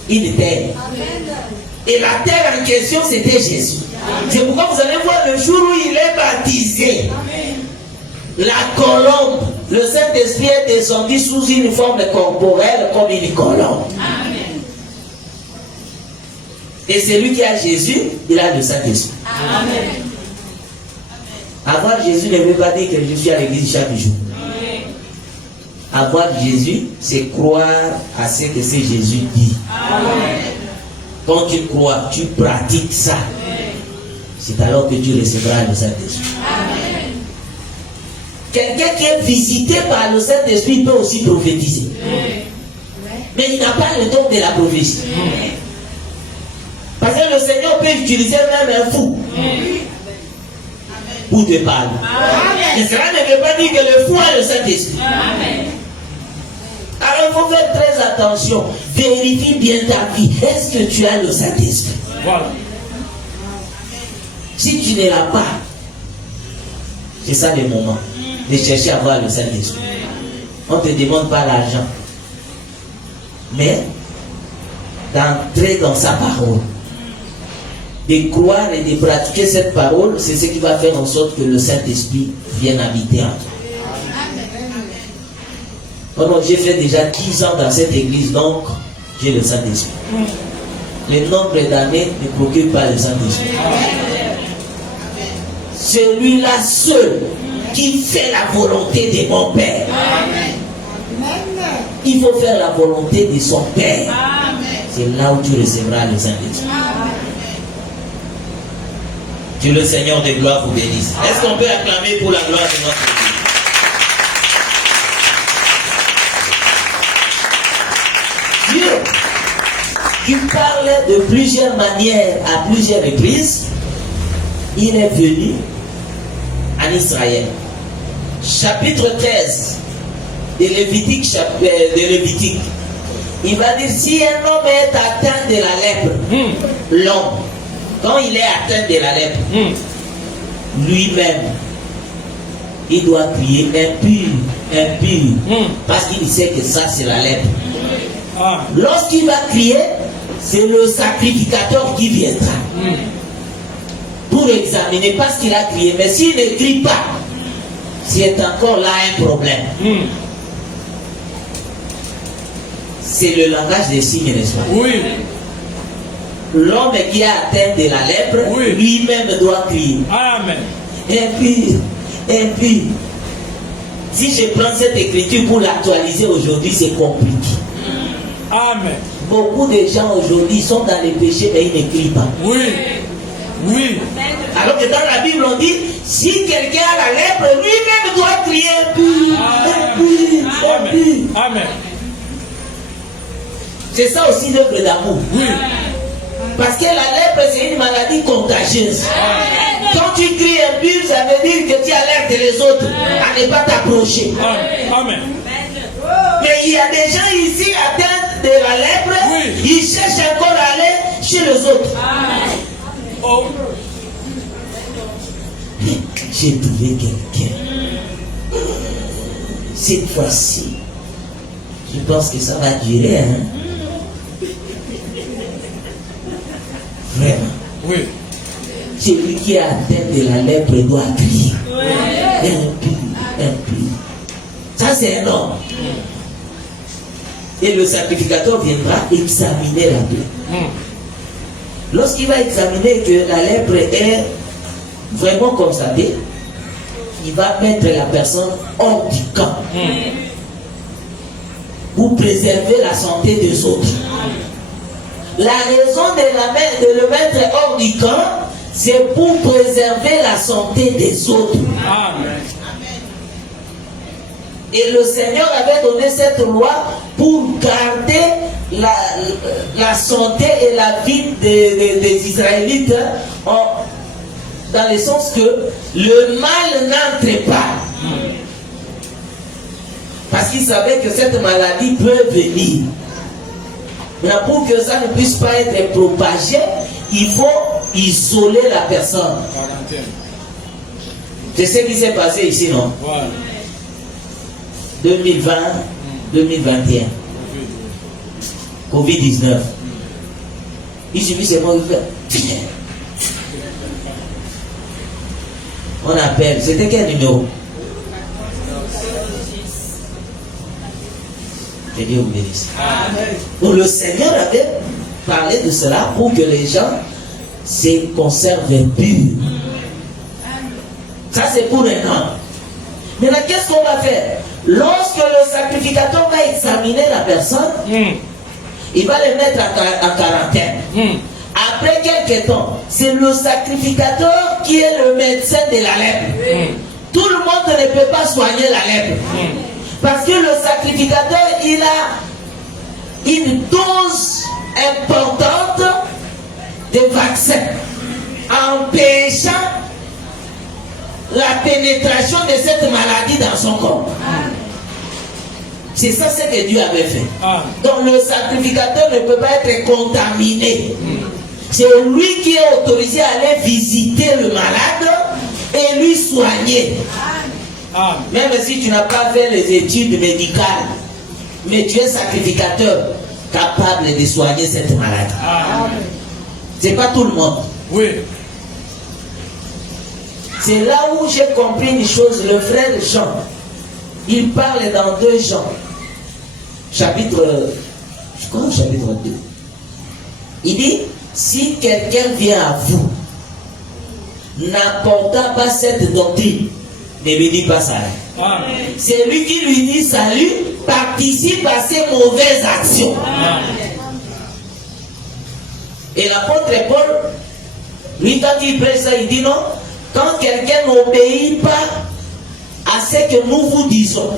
Une terre. Et la terre en question, c'était Jésus. C'est pourquoi vous allez voir le jour où il est baptisé. La colombe, le Saint-Esprit est descendu sous une forme corporelle comme une colombe. Et celui qui a Jésus, il a le Saint-Esprit. Avoir Jésus ne veut pas dire que je suis à l'église chaque jour. Avoir Jésus, c'est croire à ce que c'est Jésus dit. Quand tu crois, tu pratiques ça. C'est alors que tu recevras le Saint-Esprit. Quelqu'un qui est visité par le Saint-Esprit peut aussi prophétiser. Mais il n'a pas le don de la prophétie. Parce que le Seigneur peut utiliser même un fou pour te parler. Mais cela ne veut pas dire que le fou a le Saint-Esprit. Alors il faut faire très attention. Vérifie bien ta vie. Est-ce que tu as le Saint-Esprit? Voilà. Si tu ne l'as pas, c'est ça le moment de chercher à avoir le Saint-Esprit. On ne te demande pas l'argent, mais d'entrer dans sa parole, de croire et de pratiquer cette parole, c'est ce qui va faire en sorte que le Saint-Esprit vienne habiter en toi. Oh non, j'ai fait déjà 10 ans dans cette église, donc j'ai le Saint-Esprit. Le nombre d'années ne procure pas le Saint-Esprit. Celui-là seul qui fait la volonté de mon Père. Il faut faire la volonté de son Père. C'est là où tu recevras le Saint-Esprit. Que le Seigneur de gloire vous bénisse. Est-ce qu'on peut acclamer pour la gloire de notre Dieu? Dieu qui parle de plusieurs manières à plusieurs reprises, il est venu en Israël. Chapitre 13 de Lévitique, il va dire, si un homme est atteint de la lèpre, l'homme, quand il est atteint de la lèpre, lui-même, il doit crier impur, parce qu'il sait que ça c'est la lèpre. Lorsqu'il va crier, c'est le sacrificateur qui viendra. pour examiner parce qu'il a crié. Mais s'il ne crie pas, c'est encore là un problème. C'est le langage des signes, n'est-ce pas? Oui. L'homme qui a atteint de la lèpre, Oui. lui-même doit crier. Amen. Et puis, si je prends cette écriture pour l'actualiser aujourd'hui, c'est compliqué. Amen. Beaucoup de gens aujourd'hui sont dans les péchés, mais ils ne crient pas. Oui. Oui. Alors que dans la Bible, on dit, si quelqu'un a la lèpre, lui-même doit crier un puis. Amen. C'est ça aussi l'œuvre d'amour. Oui. Parce que la lèpre, c'est une maladie contagieuse. Quand tu cries un but, ça veut dire que tu alertes les autres à ne pas t'approcher. Amen. Mais il y a des gens ici atteints de la lèpre, Oui. ils cherchent encore à aller chez les autres. Oh. J'ai trouvé quelqu'un. Cette fois-ci, je pense que ça va durer. Vraiment. Oui. Celui qui a atteint de la lèpre doit crier. Impur. Ça, c'est un homme. Et le sacrificateur viendra examiner la plaie. Lorsqu'il va examiner que la lèpre est vraiment constatée, il va mettre la personne hors du camp pour préserver la santé des autres. La raison de le mettre hors du camp, c'est pour préserver la santé des autres. Amen. Et le Seigneur avait donné cette loi pour garder la santé et la vie des Israélites dans le sens que le mal n'entre pas. Parce qu'ils savaient que cette maladie peut venir. Mais pour que ça ne puisse pas être propagé, il faut isoler la personne. Quarantaine. C'est ce qui s'est passé ici, non? Voilà. 2020, 2021. Covid-19. Il suffit seulement de faire. On appelle. C'était quel numéro? Que Dieu vous bénisse. Donc le Seigneur avait parlé de cela pour que les gens se conservent purs. Ça c'est pour un homme. Maintenant, qu'est-ce qu'on va faire? Lorsque le sacrificateur va examiner la personne, il va le mettre en quarantaine. Après quelques temps, c'est le sacrificateur qui est le médecin de la lèpre. Tout le monde ne peut pas soigner la lèpre. Parce que le sacrificateur, il a une dose importante de vaccin empêchant la pénétration de cette maladie dans son corps. C'est ça ce que Dieu avait fait. Donc le sacrificateur ne peut pas être contaminé. C'est lui qui est autorisé à aller visiter le malade et lui soigner. Même si tu n'as pas fait les études médicales, mais tu es sacrificateur capable de soigner cette maladie. C'est pas tout le monde. Oui. C'est là où j'ai compris une chose. Le frère Jean, il parle dans 2 Jean, chapitre 2. Il dit, si quelqu'un vient à vous, n'apportant pas cette doctrine, ne lui dit pas salut. C'est lui qui lui dit salut, participe à ses mauvaises actions. Et l'apôtre Paul, lui, quand il prêche ça, il dit non, quand quelqu'un n'obéit pas à ce que nous vous disons,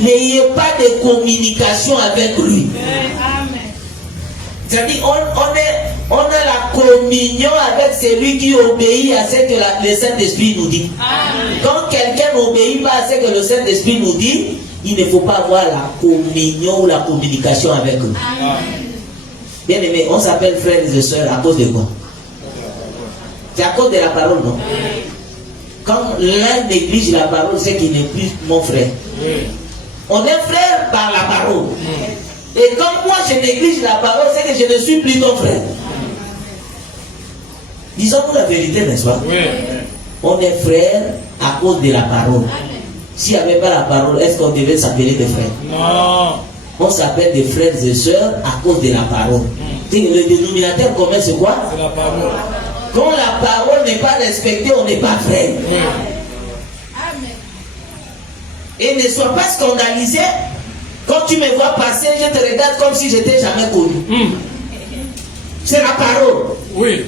n'ayez pas de communication avec lui. C'est-à-dire, on a la communion avec celui qui obéit à ce que le Saint-Esprit nous dit. Quand quelqu'un n'obéit pas à ce que le Saint-Esprit nous dit, il ne faut pas avoir la communion ou la communication avec lui. Bien aimé, on s'appelle frères et sœurs à cause de quoi? C'est à cause de la parole, non? Quand l'un néglige la parole, c'est qu'il n'est plus mon frère. On est frère par la parole. Et quand moi je néglige la parole, c'est que je ne suis plus ton frère. Disons-nous la vérité, n'est-ce pas? Oui. On est frères à cause de la parole. S'il n'y avait pas la parole, est-ce qu'on devait s'appeler des frères? Non. On s'appelle des frères et sœurs à cause de la parole. Le dénominateur commun, c'est quoi? C'est la parole. Quand la parole n'est pas respectée, on n'est pas frère. Oui. Et ne sois pas scandalisé. Quand tu me vois passer, je te regarde comme si je t'ai jamais connu. C'est la parole. Oui.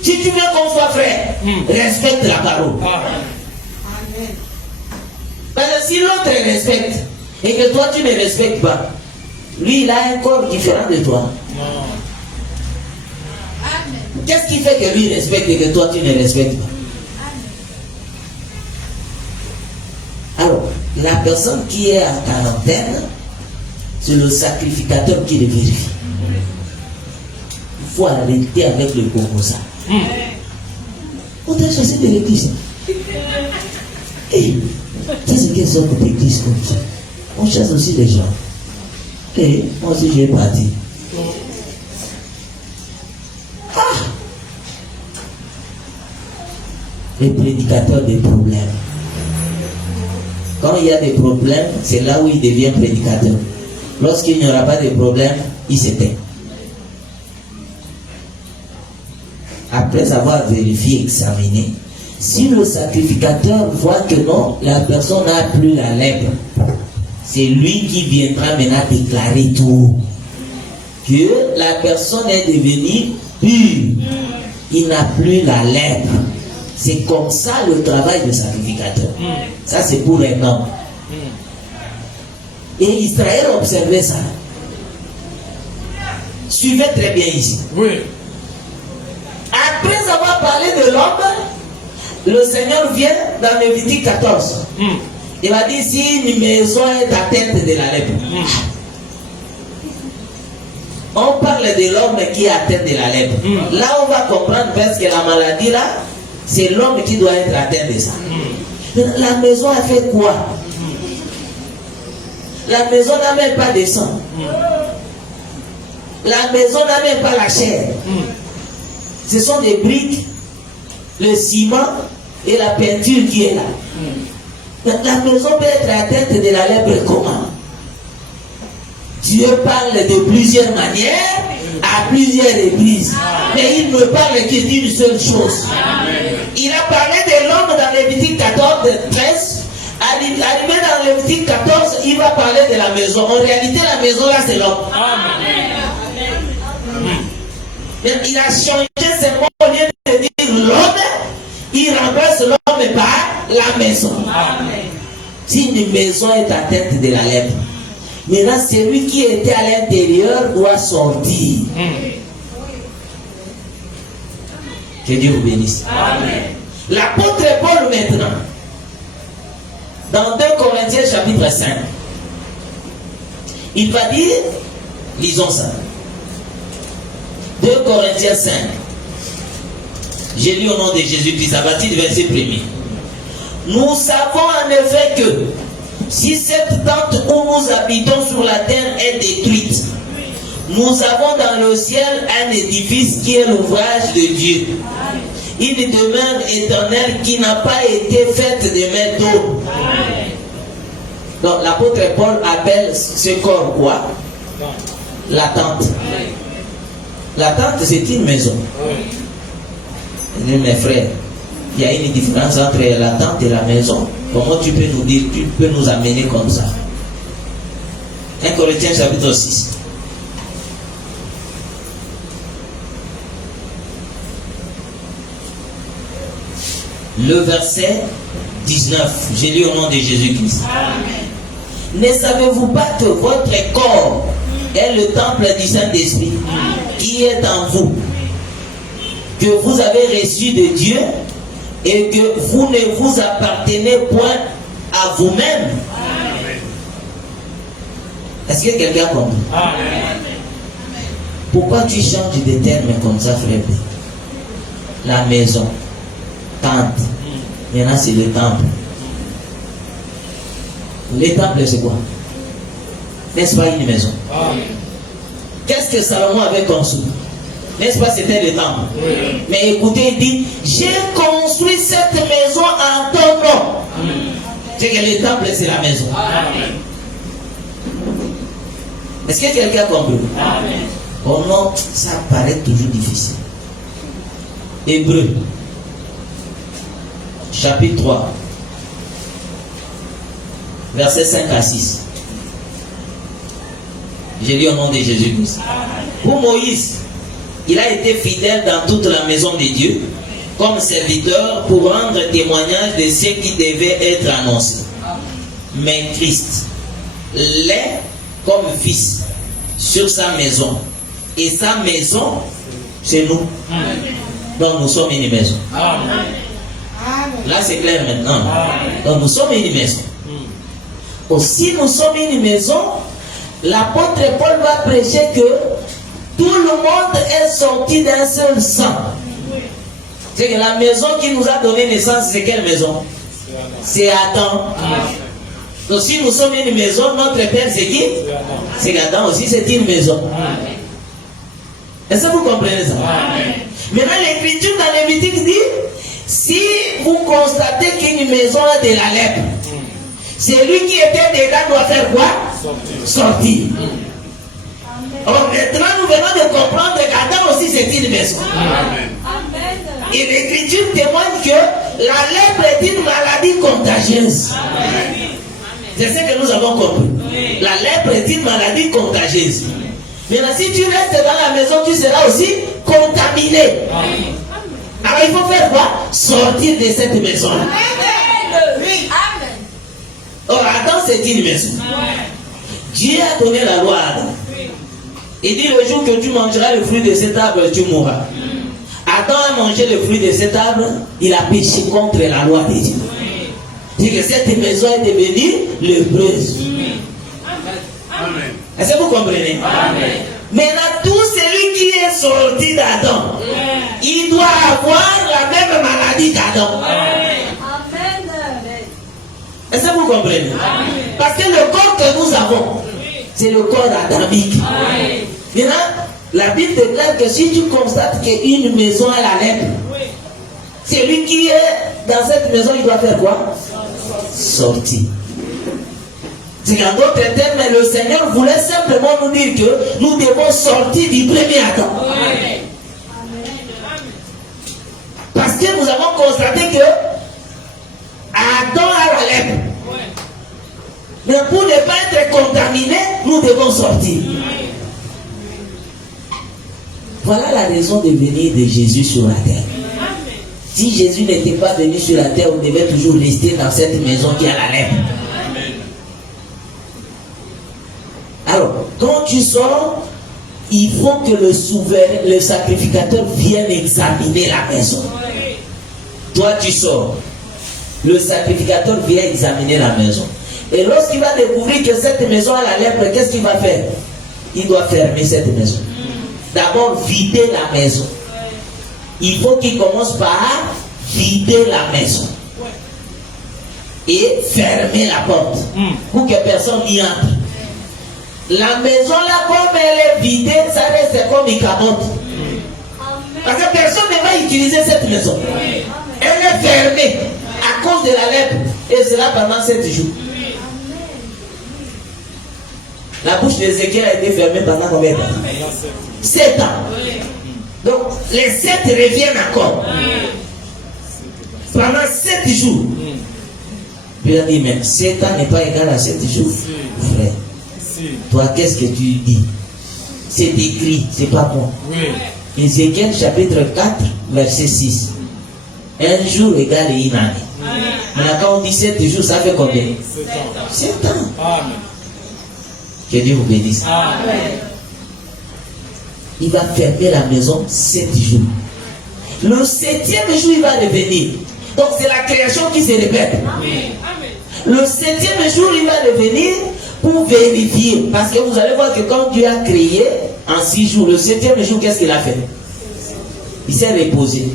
Si tu veux qu'on soit frère, respecte la parole. Parce que si l'autre respecte et que toi tu ne respectes pas, lui il a un corps différent de toi. Non. Qu'est-ce qui fait que lui respecte et que toi tu ne respectes pas? Alors, la personne qui est en quarantaine, c'est le sacrificateur qui le vérifie. Il faut arrêter avec le Congosa. On t'a chassé de l'église. Et ça, c'est quelle sorte d'église comme ça? On chasse aussi les gens. Et moi aussi, j'ai parti. Les prédicateurs des problèmes. Quand il y a des problèmes, c'est là où il devient prédicateur. Lorsqu'il n'y aura pas de problème, il s'éteint. Après avoir vérifié, examiné, si le sacrificateur voit que non, la personne n'a plus la lèpre, c'est lui qui viendra maintenant déclarer tout. Que la personne est devenue pure. Il n'a plus la lèpre. C'est comme ça le travail du sacrificateur. Ça, c'est pour un homme. Et Israël observait ça. Suivez très bien ici. Oui. Après avoir parlé de l'homme, le Seigneur vient dans Lévitique 14. Il va dire si une maison est atteinte de la lèpre. On parle de l'homme qui est atteint de la lèpre. Là, on va comprendre parce que la maladie là, c'est l'homme qui doit être atteint de ça. La maison a fait quoi? La maison n'a même pas de sang. La maison n'a même pas la chair. Ce sont des briques, le ciment et la peinture qui est là. La maison peut être atteinte de la lèpre comment? Dieu parle de plusieurs manières, à plusieurs reprises. Mais il ne parle que d'une seule chose. Il a parlé de l'homme dans Lévitique 14, 13. Arrivé dans Lévitique 14, il va parler de la maison. En réalité, la maison là, c'est l'homme. Il a changé ses mots au lieu de dire l'homme, il remplace l'homme par la maison. Si une maison est atteinte de la lèpre, maintenant celui qui était à l'intérieur doit sortir. Que Dieu vous bénisse. L'apôtre Paul maintenant, dans 2 Corinthiens chapitre 5, il va dire, lisons ça. 2 Corinthiens 5. J'ai lu au nom de Jésus-Christ à partir du verset 1er. Nous savons en effet que si cette tente où nous habitons sur la terre est détruite, nous avons dans le ciel un édifice qui est l'ouvrage de Dieu. Une demeure éternelle qui n'a pas été faite de main d'homme. Donc l'apôtre Paul appelle ce corps quoi? La tente. La tente, c'est une maison. Mes frères, il y a une différence entre la tente et la maison. Comment tu peux nous dire, tu peux nous amener comme ça? 1 Corinthiens chapitre 6. Le verset 19. J'ai lu au nom de Jésus-Christ. Ne savez-vous pas que votre corps est le temple du Saint-Esprit qui est en vous, que vous avez reçu de Dieu et que vous ne vous appartenez point à vous-même? Est-ce que quelqu'un a compris? Pourquoi tu changes de terme comme ça, frère? La maison, tente. Maintenant, c'est le temple. Le temple, c'est quoi? N'est-ce pas une maison? Qu'est-ce que Salomon avait construit? N'est-ce pas, c'était le temple. Oui. Mais écoutez, il dit, j'ai construit cette maison en ton nom. C'est que le temple, c'est la maison. Amen. Est-ce que quelqu'un a compris? Amen. Oh non, ça paraît toujours difficile. Hébreux, chapitre 3, versets 5 à 6. J'ai lu au nom de Jésus-Christ. Pour Moïse, il a été fidèle dans toute la maison de Dieu, comme serviteur pour rendre témoignage de ce qui devait être annoncé. Mais Christ l'est comme fils sur sa maison. Et sa maison, c'est nous. Donc nous sommes une maison. Là c'est clair maintenant. Donc nous sommes une maison. Aussi nous sommes une maison, l'apôtre Paul va prêcher que tout le monde est sorti d'un seul sang. C'est que la maison qui nous a donné naissance, c'est quelle maison? C'est Adam. Donc si nous sommes une maison, notre père c'est qui? C'est Adam aussi, c'est une maison. Est-ce que vous comprenez ça? Maintenant l'écriture dans Lévitique dit, si vous constatez qu'une maison a de la lèpre, celui qui était dedans doit faire quoi? Sortir. Alors maintenant nous venons de comprendre qu'Adam aussi c'est une maison. Et l'écriture témoigne que la lèpre est une maladie contagieuse. C'est ce que nous avons compris. La lèpre est une maladie contagieuse. Maintenant si tu restes dans la maison, tu seras aussi contaminé. Alors il faut faire quoi? Sortir de cette maison-là. Or Adam c'est une maison. Dieu a donné la loi à Adam. Il dit le jour que tu mangeras le fruit de cet arbre, tu mourras. Adam a mangé le fruit de cet arbre, il a péché contre la loi de Dieu. C'est que cette maison est devenue lépreuse. Est-ce que vous comprenez? Amen. Maintenant, tout celui qui est sorti d'Adam, il doit avoir la même maladie qu'Adam. Est-ce que vous comprenez? Parce que le corps que nous avons, c'est le corps adamique. Maintenant, la Bible déclare que si tu constates qu'une maison a la lèpre, celui qui est dans cette maison, il doit faire quoi? Sortir. C'est qu'en d'autres termes, le Seigneur voulait simplement nous dire que nous devons sortir du premier Adam. Parce que nous avons constaté que Adam a la lèpre. Mais pour ne pas être contaminé, nous devons sortir. Voilà la raison de venir de Jésus sur la terre. Si Jésus n'était pas venu sur la terre, on devait toujours rester dans cette maison qui a la lèpre. Alors, quand tu sors, il faut que le souverain, le sacrificateur vienne examiner la maison. Toi, tu sors. Le sacrificateur vient examiner la maison. Et lorsqu'il va découvrir que cette maison a la lèpre, qu'est-ce qu'il va faire? Il doit fermer cette maison. D'abord, vider la maison. Il faut qu'il commence par vider la maison. Et fermer la porte. Pour que personne n'y entre. La maison là, comme elle est vidée, ça reste comme une capote. Parce que personne ne va utiliser cette maison. Elle est fermée à cause de la lèpre. Et cela pendant 7 jours. La bouche d'Ézéchiel a été fermée pendant combien de temps? 7 ans. Donc les 7 reviennent encore. Pendant 7 jours. Puis il a dit, mais 7 ans n'est pas égal à 7 jours. Frère. Toi, qu'est-ce que tu dis? C'est écrit, c'est pas bon. Ézéchiel chapitre 4, verset 6. Un jour égale une année. Maintenant, quand on dit 7 jours, ça fait combien? 7 ans. Amen. Que Dieu vous bénisse. Amen. Il va fermer la maison 7 jours. Le 7e jour, il va revenir. Donc, c'est la création qui se répète. Amen. Le 7e jour, il va revenir pour vérifier. Parce que vous allez voir que quand Dieu a créé en 6 jours, le 7e jour, qu'est-ce qu'il a fait? Il s'est reposé.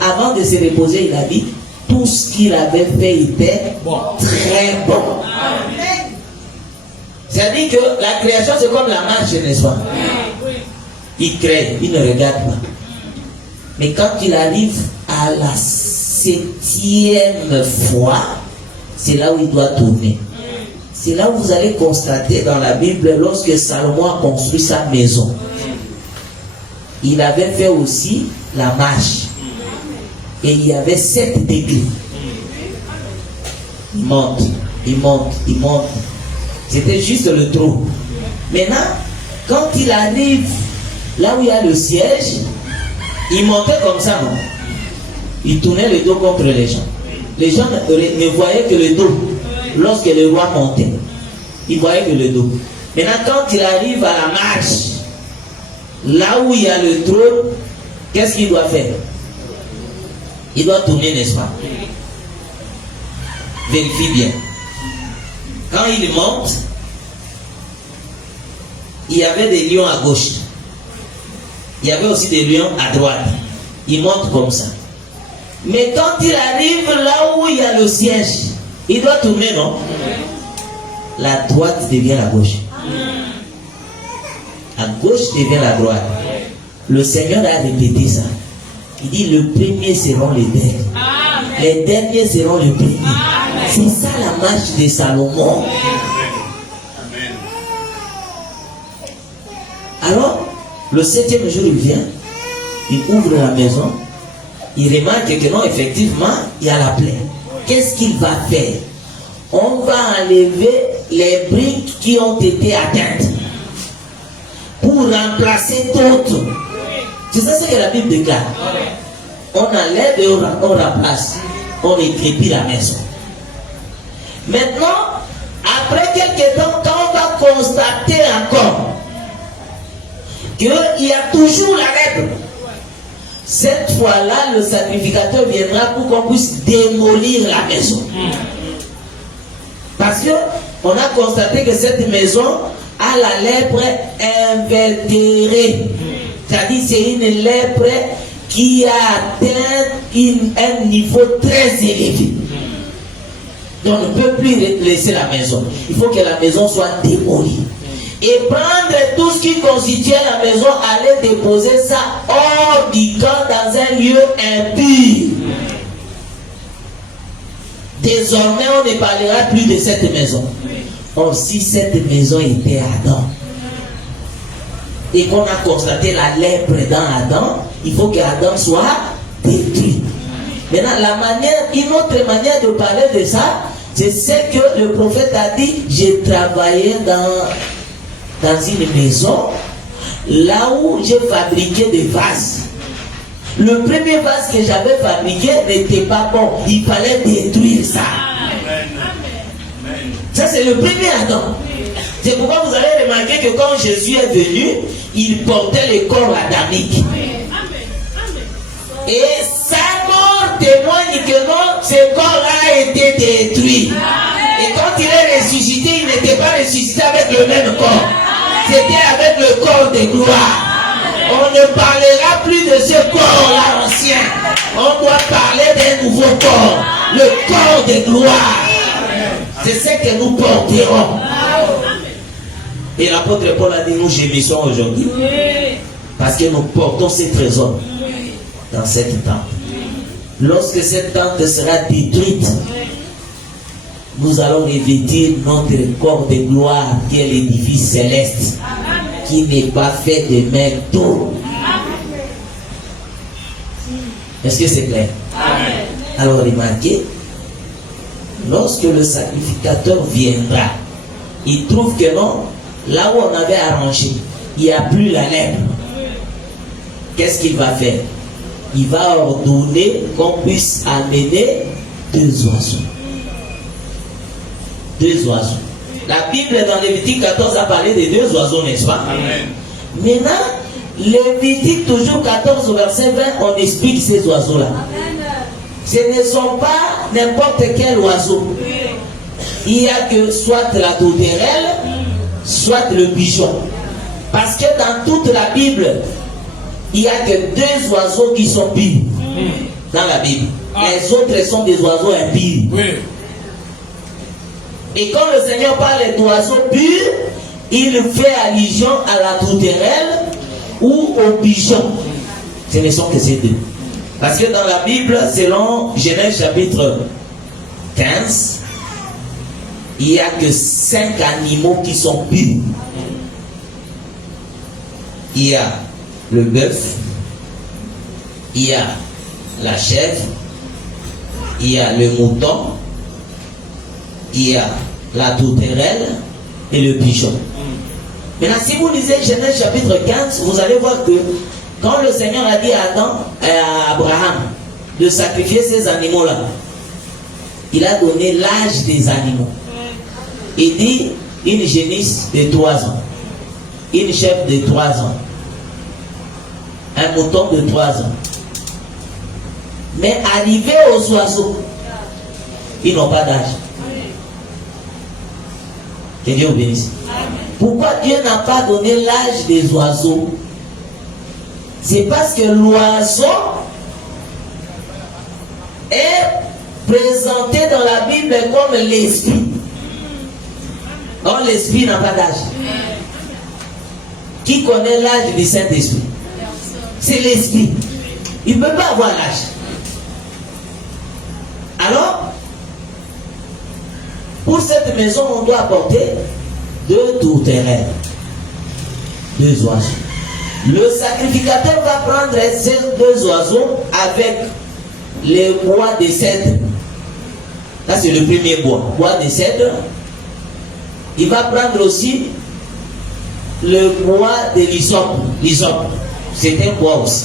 Avant de se reposer, il a dit, tout ce qu'il avait fait était très bon. C'est-à-dire que la création, c'est comme la marche, n'est-ce pas? Il crée, il ne regarde pas. Mais quand il arrive à la 7e fois, c'est là où il doit tourner. C'est là où vous allez constater dans la Bible, lorsque Salomon a construit sa maison, il avait fait aussi la marche. Et il y avait 7 degrés. Il monte, il monte, il monte. C'était juste le trou. Maintenant, quand il arrive là où il y a le siège, il montait comme ça, non? Il tournait le dos contre les gens. Les gens ne voyaient que le dos. Lorsque le roi montait, il voyait que le dos. Maintenant, quand il arrive à la marche, là où il y a le trône, qu'est-ce qu'il doit faire? Il doit tourner, n'est-ce pas? Vérifie bien. Quand il monte, il y avait des lions à gauche. Il y avait aussi des lions à droite. Il monte comme ça. Mais quand il arrive là où il y a le siège, il doit tourner, non? La droite devient la gauche. La gauche devient la droite. Le Seigneur a répété ça. Il dit le premier seront les derniers. Les derniers seront les premiers. C'est ça la marche de Salomon. Alors, le 7e jour, il vient, il ouvre la maison, il remarque que non, effectivement, il y a la plaie. Qu'est-ce qu'il va faire? On va enlever les briques qui ont été atteintes pour remplacer d'autres. C'est ça ce que la Bible déclare. On enlève et on remplace. On récrépit la maison. Maintenant, après quelques temps, quand on va constater encore qu'il y a toujours la règle, cette fois-là, le sacrificateur viendra pour qu'on puisse démolir la maison. Parce qu'on a constaté que cette maison a la lèpre invétérée. C'est-à-dire c'est une lèpre qui a atteint un niveau très élevé. Donc on ne peut plus laisser la maison. Il faut que la maison soit démolie. Et prendre tout ce qui constituait la maison, aller déposer ça hors du camp dans un lieu impur. Désormais, on ne parlera plus de cette maison. Or, si cette maison était Adam, et qu'on a constaté la lèpre dans Adam, il faut que Adam soit détruit. Maintenant, une autre manière de parler de ça, c'est ce que le prophète a dit. J'ai travaillé dans une maison, là où j'ai fabriqué des vases. Le premier vase que j'avais fabriqué n'était pas bon. Il fallait détruire ça. Ça, c'est le premier Adam. C'est pourquoi vous allez remarquer que quand Jésus est venu, il portait le corps adamique. Et sa mort témoigne que non, ce corps a été détruit. Et quand il est ressuscité, il n'était pas ressuscité avec le même corps. C'était avec le corps de gloire. On ne parlera plus de ce corps-là ancien. On doit parler d'un nouveau corps. Le corps de gloire. C'est ce que nous porterons. Et l'apôtre Paul a dit, nous gémissons aujourd'hui. Parce que nous portons ces trésors dans cette tente. Lorsque cette tente sera détruite, nous allons revêtir notre corps de gloire qui est l'édifice céleste, qui n'est pas fait de main d'eau. Est-ce que c'est clair? Amen. Alors remarquez, lorsque le sacrificateur viendra, il trouve que non, là où on avait arrangé, il n'y a plus la lèpre. Qu'est-ce qu'il va faire? Il va ordonner qu'on puisse amener 2 oiseaux. 2 oiseaux. La Bible dans Lévitique 14 a parlé de 2 oiseaux, n'est-ce pas? Amen. Maintenant, Lévitique toujours 14 au verset 20, on explique ces oiseaux-là. Ce ne sont pas n'importe quel oiseau. Il n'y a que soit la tourterelle, soit le pigeon. Parce que dans toute la Bible, il n'y a que 2 oiseaux qui sont purs. Dans la Bible. Les autres sont des oiseaux impurs. Et quand le Seigneur parle d'oiseaux purs, il fait allusion à la tourterelle ou au pigeon. Ce ne sont que ces 2. Parce que dans la Bible, selon Genèse chapitre 15, il n'y a que 5 animaux qui sont purs. Il y a le bœuf, il y a la chèvre, il y a le mouton, il y a la tourterelle et le pigeon. Maintenant, si vous lisez Genèse chapitre 15, vous allez voir que quand le Seigneur a dit à Abraham de sacrifier ces animaux-là, il a donné l'âge des animaux. Il dit une génisse de 3 ans, une chèvre de 3 ans, un mouton de 3 ans. Mais arrivé aux oiseaux, ils n'ont pas d'âge. Que Dieu vous bénisse. Pourquoi Dieu n'a pas donné l'âge des oiseaux? C'est parce que l'oiseau est présenté dans la Bible comme l'esprit. Or, l'esprit n'a pas d'âge. Qui connaît l'âge du Saint-Esprit? C'est l'esprit. Il ne peut pas avoir l'âge. Alors, pour cette maison, on doit apporter 2 tourterelles, 2 oiseaux. Le sacrificateur va prendre ces 2 oiseaux avec les bois de cèdre. Là, c'est le premier bois de cèdre. Il va prendre aussi le bois de l'hysope. L'hysope, c'est un bois aussi.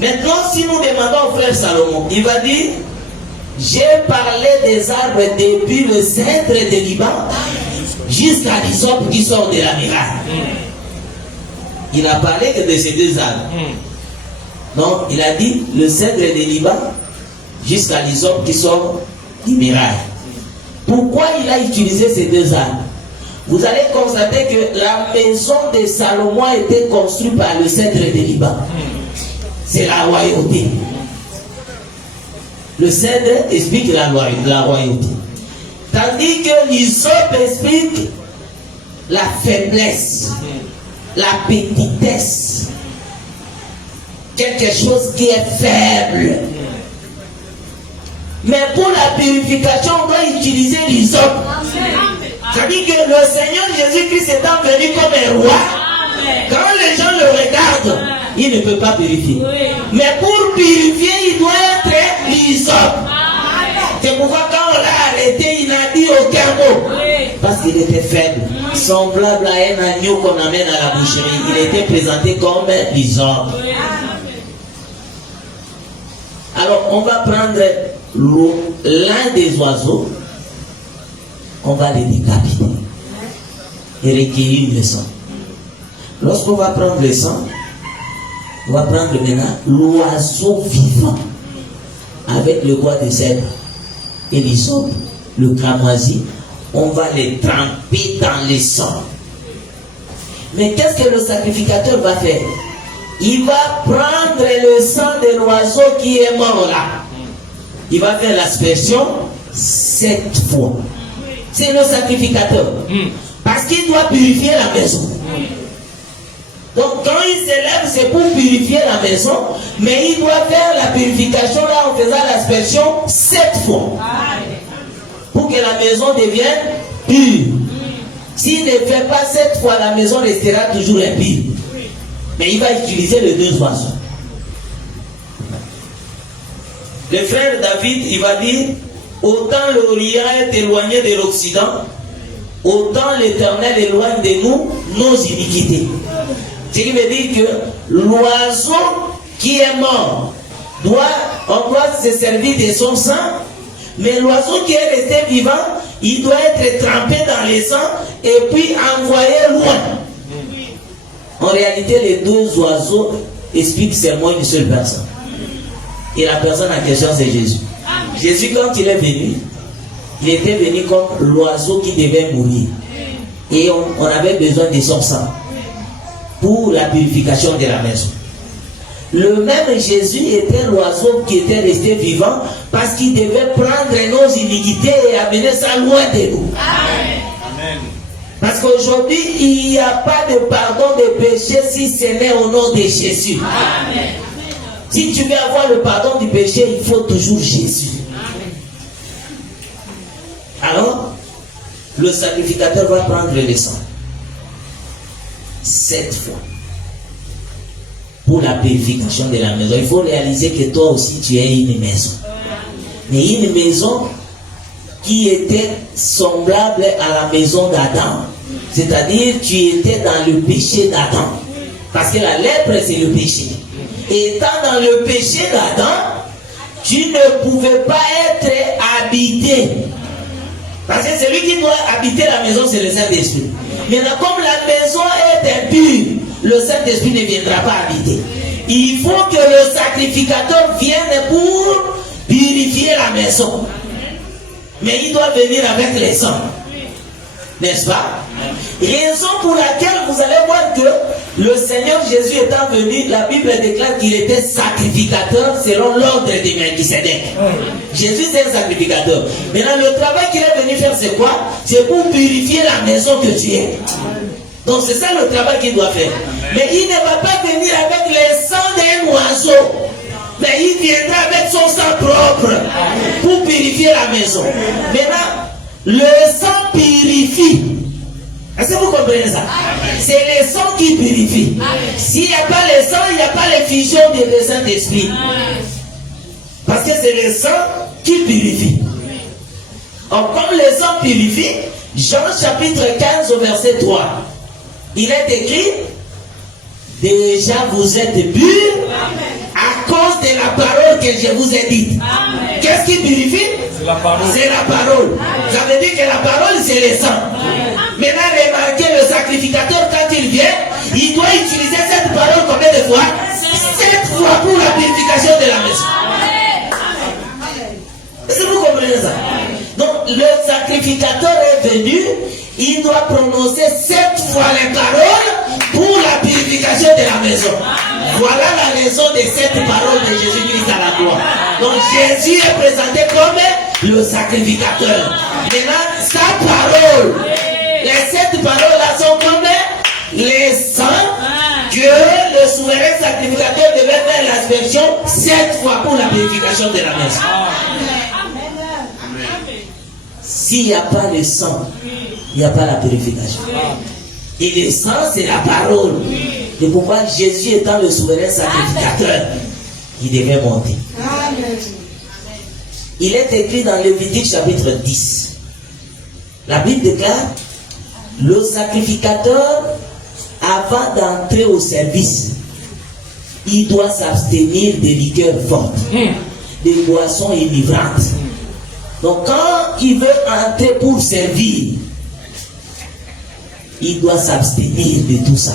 Maintenant, si nous demandons au frère Salomon, il va dire: j'ai parlé des arbres depuis le cèdre de Liban jusqu'à l'hysope qui sort de la muraille. Il n'a parlé que de ces 2 arbres. Non, il a dit le cèdre de Liban jusqu'à l'hysope qui sort du muraille. Pourquoi il a utilisé ces 2 arbres? Vous allez constater que la maison de Salomon a été construite par le cèdre de Liban. C'est la royauté. Le cèdre explique la royauté. Tandis que l'hysope explique la faiblesse, la petitesse. Quelque chose qui est faible. Mais pour la purification, on doit utiliser l'hysope. C'est-à-dire que le Seigneur Jésus-Christ étant venu comme un roi, quand les gens le regardent, il ne peut pas purifier. Mais pour purifier, il doit être l'hysope. C'est pourquoi quand on l'a arrêté, il n'a dit aucun mot. Parce qu'il était faible. Semblable à un agneau qu'on amène à la boucherie. Il était présenté comme l'hysope. Alors, on va prendre l'un des oiseaux. On va les décapiter et recueillir le sang. Lorsqu'on va prendre le sang, on va prendre maintenant l'oiseau vivant avec le bois de cèdre et l'hysope, le cramoisi. On va les tremper dans le sang. Mais qu'est-ce que le sacrificateur va faire? Il va prendre le sang de l'oiseau qui est mort là. Il va faire l'aspersion 7 fois. C'est le sacrificateur. Parce qu'il doit purifier la maison. Donc quand il s'élève, c'est pour purifier la maison, mais il doit faire la purification là en faisant l'aspersion 7 fois. Pour que la maison devienne pure. S'il ne fait pas 7 fois, la maison restera toujours impure. Mais il va utiliser les 2 oiseaux. Le frère David, il va dire: autant l'Orient est éloigné de l'Occident, autant l'Éternel éloigne de nous nos iniquités. Ce qui veut dire que l'oiseau qui est mort, on doit se servir de son sang, mais l'oiseau qui est resté vivant, il doit être trempé dans le sang et puis envoyé loin. En réalité, les 2 oiseaux expliquent seulement une seule personne. Et la personne en question, c'est Jésus. Jésus, quand il est venu, il était venu comme l'oiseau qui devait mourir. Et on avait besoin de son sang pour la purification de la maison. Le même Jésus était l'oiseau qui était resté vivant parce qu'il devait prendre nos iniquités et amener ça loin de nous. Amen. Parce qu'aujourd'hui, il n'y a pas de pardon de péché si ce n'est au nom de Jésus. Amen. Si tu veux avoir le pardon du péché, il faut toujours Jésus. Alors, le sacrificateur va prendre le sang 7 fois pour la purification de la maison. Il faut réaliser que toi aussi tu es une maison. Mais une maison qui était semblable à la maison d'Adam. C'est-à-dire tu étais dans le péché d'Adam. Parce que la lèpre c'est le péché. Et étant dans le péché d'Adam, tu ne pouvais pas être habité. Parce que celui qui doit habiter la maison, c'est le Saint-Esprit. Maintenant, comme la maison est impure, le Saint-Esprit ne viendra pas habiter. Il faut que le sacrificateur vienne pour purifier la maison. Mais il doit venir avec les sang. N'est-ce pas? Raison pour laquelle vous allez voir que le Seigneur Jésus étant venu, la Bible déclare qu'il était sacrificateur selon l'ordre de Melchisedec. Jésus c'est un sacrificateur. Maintenant le travail qu'il est venu faire c'est quoi? C'est pour purifier la maison que tu es. Donc c'est ça le travail qu'il doit faire. Mais il ne va pas venir avec les sangs d'un oiseau. Mais il viendra avec son sang propre pour purifier la maison. Maintenant, le sang purifie. Est-ce que vous comprenez ça? C'est le sang qui purifie. S'il n'y a pas le sang, il n'y a pas l'effusion du Saint-Esprit. Parce que c'est le sang qui purifie. Or, comme le sang purifie, Jean chapitre 15 au verset 3, il est écrit, déjà vous êtes purs à cause de la parole que je vous ai dite. Qu'est-ce qui purifie? C'est la parole. C'est la parole. Ça veut dire que la parole c'est le sang. Maintenant remarquez, le sacrificateur quand il vient, il doit utiliser cette parole combien de fois? 7 fois pour la purification de la maison. Est-ce que vous comprenez ça? Donc le sacrificateur est venu, il doit prononcer 7 fois les paroles pour la purification de la maison. Voilà la raison de cette parole de Jésus-Christ à la croix. Donc Jésus est présenté comme le sacrificateur. Maintenant, sa parole, les 7 paroles-là sont comme les sangs que le souverain sacrificateur devait faire l'aspersion 7 fois pour la purification de la maison. S'il n'y a pas le sang, il n'y a pas la purification. Et le sang, c'est la parole. C'est pourquoi Jésus étant le souverain sacrificateur, il devait monter. Il est écrit dans Lévitique chapitre 10. La Bible déclare, le sacrificateur, avant d'entrer au service, il doit s'abstenir des liqueurs fortes, des boissons enivrantes. Donc quand il veut entrer pour servir, il doit s'abstenir de tout ça.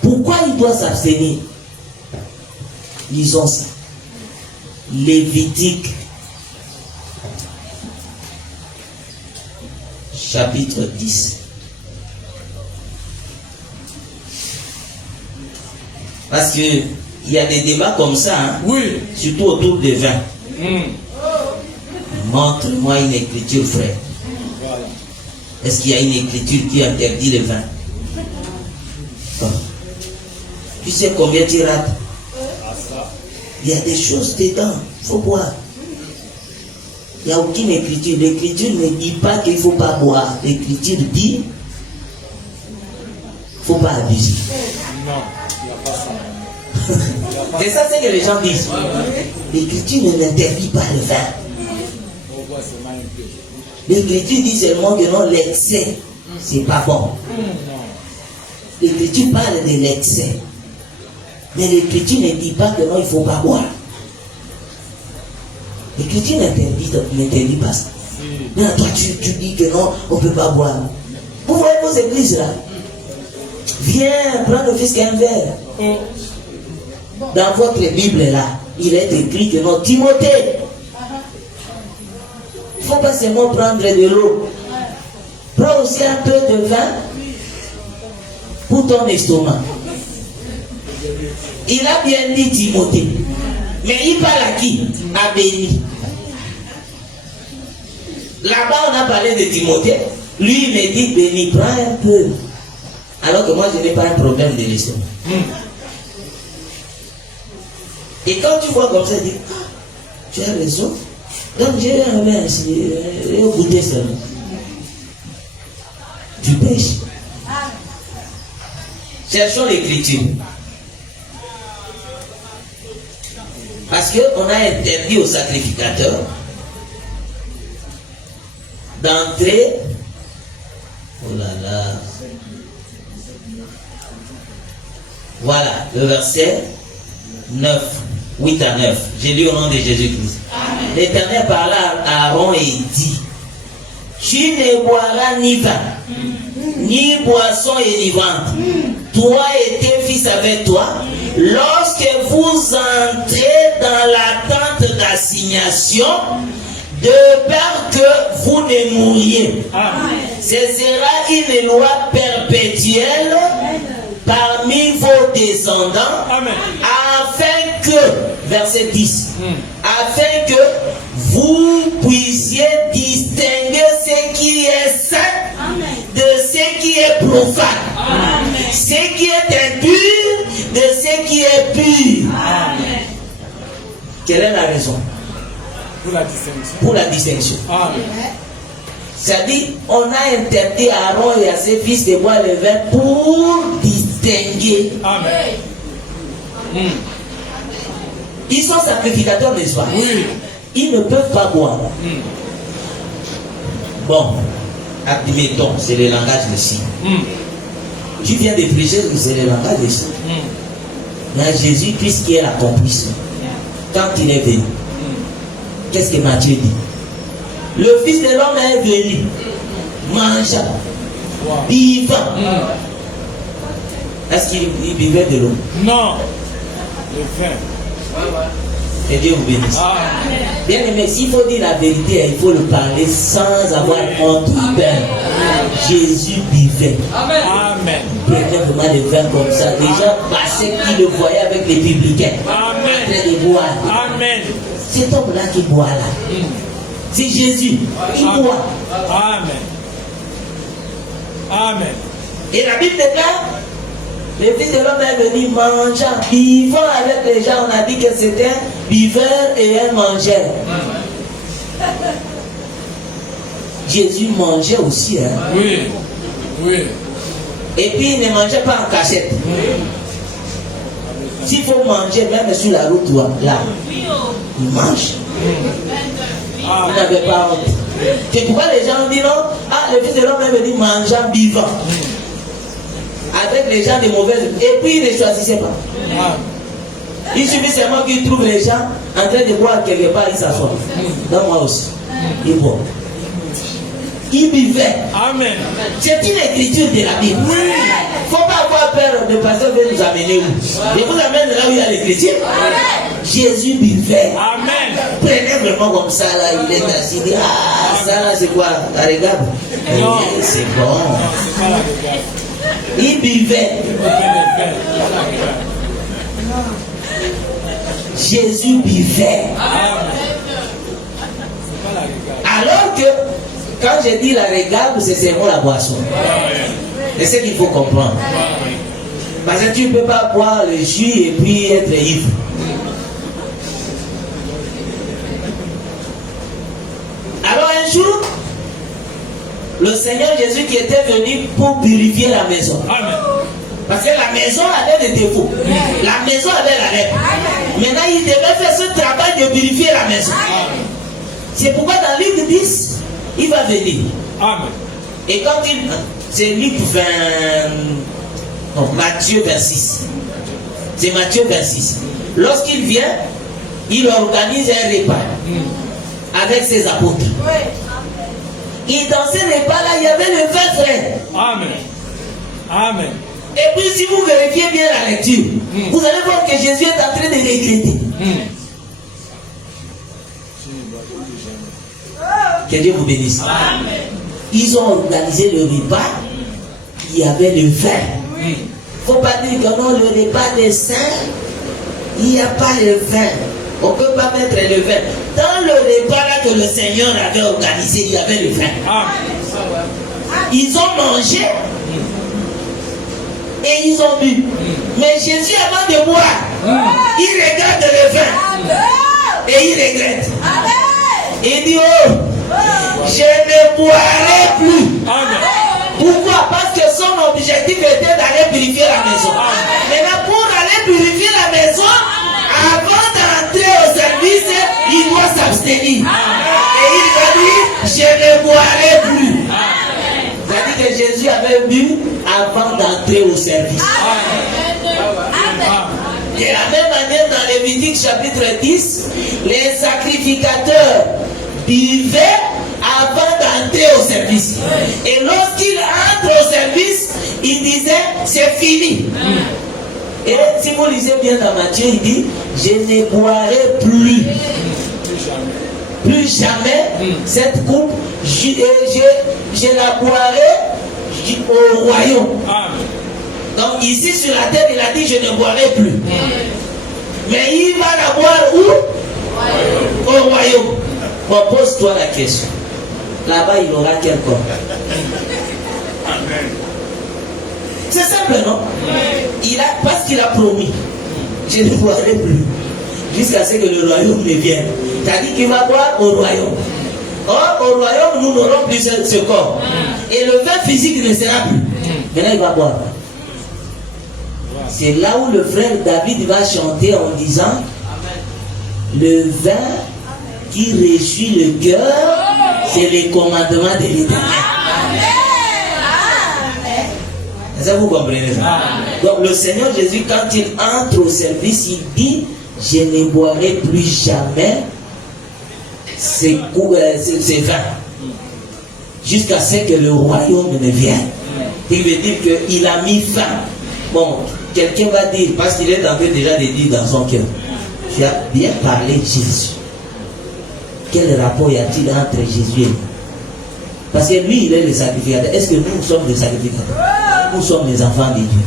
Pourquoi il doit s'abstenir? Lisons ça. Lévitique chapitre 10. Parce que il y a des débats comme ça, hein? Oui. Surtout autour des vins. Montre-moi une écriture, frère. Voilà. Est-ce qu'il y a une écriture qui interdit le vin? Bon. Tu sais combien tu rates? Il y a des choses dedans, il faut boire. Il n'y a aucune écriture. L'écriture ne dit pas qu'il ne faut pas boire. L'écriture dit qu'il ne faut pas abuser. Non, il n'y a pas ça. C'est ça ce que les gens disent. L'écriture ne n'interdit pas le vin. L'écriture dit seulement que non, l'excès, c'est pas bon. L'écriture parle de l'excès. Mais l'écriture ne dit pas que non, il ne faut pas boire. L'écriture n'interdit pas ça. Mais toi, tu dis que non, on ne peut pas boire. Vous voyez vos églises là? Viens, prends le fils qu'un verre. Dans votre Bible là, il est écrit que non, Timothée, il ne faut pas seulement prendre de l'eau. Prends aussi un peu de vin pour ton estomac. Il a bien dit Timothée. Mais il parle à qui? À Béni. Là-bas, on a parlé de Timothée. Lui, il me dit, Béni, prends un peu. Alors que moi, je n'ai pas un problème de l'estomac. Et quand tu vois comme ça, tu dis, ah, tu as raison. Donc j'ai un vin ici, goûter seulement. Tu pêches. Cherchons l'écriture. Parce qu'on a interdit aux sacrificateurs d'entrer. Oh là là. Voilà, le verset 9, 8 à 9. J'ai lu au nom de Jésus-Christ. L'Éternel parla à Aaron et dit, tu ne boiras ni vin, ni boisson enivrante, toi et tes fils avec toi, lorsque vous entrez dans la tente d'assignation, de peur que vous ne mouriez. Ce sera une loi perpétuelle parmi vos descendants, afin que, verset 10, afin que vous puissiez distinguer ce qui est saint de ce qui est profane, ce qui est impur de ce qui est pur. Quelle est la raison? Pour la distinction. Pour la distinction. Amen. C'est-à-dire, on a interdit à Aaron et à ses fils de boire le vin pour distinguer. Amen. Ils sont sacrificateurs, n'est-ce pas? Oui. Ils ne peuvent pas boire. Bon, admettons, c'est le langage de si. Tu viens de prêcher, c'est le langage de si. Il y a Jésus, puisqu'il a accompli ça. Quand il est venu, qu'est-ce que Matthieu dit? Le Fils de l'homme est venu, mangeant, vivant. Est-ce qu'il buvait de l'eau? Non. Le vin. Et Dieu vous bénisse. Bien aimé, s'il faut dire la vérité, il faut le parler sans avoir honte ou peur. Jésus buvait. Amen. Il prenait vraiment le vin comme ça. Les gens passaient qui le voyaient avec les publicains. En train de boire. Amen. Cet homme-là qui boit là, c'est Jésus. Il boit. Amen. Amen. Et la Bible déclare, le Fils de l'homme est venu mangeant, vivant avec les gens. On a dit que c'était un buveur et un mangeur. Jésus mangeait aussi. Hein? Oui. Oui. Et puis il ne mangeait pas en cachette. S'il faut manger, même sur la route, là, il mange. Il n'avait pas honte. C'est pourquoi les gens disent non, ah, le Fils de l'homme est venu mangeant vivant. Avec les gens de mauvaises. Et puis il ne choisissait pas. Il suffit seulement qu'il trouve les gens en train de boire quelque part, il s'assoit. Donc moi aussi. Il boit. Il buvait. Amen. C'est une écriture de la Bible. Oui. Il ne faut pas avoir peur de pasteur veut nous amener où. Je vous amène là où il y a l'écriture. Jésus buvait. Amen. Prenez vraiment comme ça là, il est assis. Il dit, ah, ça là c'est quoi? La regarde. Non. C'est bon. C'est pas la regarde. Il buvait. Jésus buvait. Alors que quand je dis la regarde, c'est seulement la boisson. C'est ce qu'il faut comprendre. Parce que tu ne peux pas boire le jus et puis être ivre. Alors un jour, le Seigneur Jésus qui était venu pour purifier la maison. Parce que la maison avait des défauts. La maison avait la lèpre. Maintenant, il devait faire ce travail de purifier la maison. C'est pourquoi dans Luc 10, il va venir. Amen. Et quand il... C'est Luc 20... Non, Matthieu 26. C'est Matthieu 26. Lorsqu'il vient, il organise un repas avec ses apôtres. Et dans ce repas-là, il y avait le vin frais. Amen. Amen. Et puis si vous vérifiez bien la lecture, vous allez voir que Jésus est en train de regretter. Que Dieu vous bénisse. Amen. Ils ont organisé le repas, il y avait le vin. Il ne faut pas dire que non, le repas des saints, il n'y a pas le vin. On ne peut pas mettre le vin. Dans le repas là que le Seigneur avait organisé, il y avait le vin. Amen. Ils ont mangé et ils ont bu. Mais Jésus, avant de boire, Il regarde le vin et il regrette. Il dit, oh, je ne boirai plus. Amen. Pourquoi? Parce que son objectif était d'aller purifier la maison. Maintenant, pour aller purifier la maison, avant d'entrer au service, il doit s'abstenir. Et il va dire, je ne boirai plus. C'est-à-dire que Jésus avait bu avant d'entrer au service. De la même manière, dans Lévitique chapitre 10, les sacrificateurs buvaient avant d'entrer au service. Et lorsqu'ils entrent au service, ils disaient, c'est fini. Et si vous lisez bien dans Matthieu, il dit, je ne boirai plus. Plus jamais cette coupe, je la boirai au royaume. Donc ici sur la terre, il a dit, je ne boirai plus. Mais il va la boire où? Au royaume. Bon, pose-toi la question. Là-bas, il aura quel corps? C'est simple, non? Parce qu'il a promis, je ne boirai plus jusqu'à ce que le royaume ne vienne. C'est-à-dire qu'il va boire au royaume. Or, au royaume, nous n'aurons plus ce corps. Et le vin physique ne sera plus. Maintenant, il va boire. C'est là où le frère David va chanter en disant, le vin qui réjouit le cœur, c'est les commandements de l'Éternel. Est-ce que vous comprenez ça? Donc le Seigneur Jésus, quand il entre au service, il dit, je ne boirai plus jamais ces vins jusqu'à ce que le royaume ne vienne. Il veut dire qu'il a mis fin. Bon, quelqu'un va dire, parce qu'il est en train déjà de dire dans son cœur, tu as bien parlé de Jésus. Quel rapport y a-t-il entre Jésus et nous? Parce que lui, il est le sacrificateur. Est-ce que nous sommes des sacrificateurs? Nous sommes les enfants de Dieu.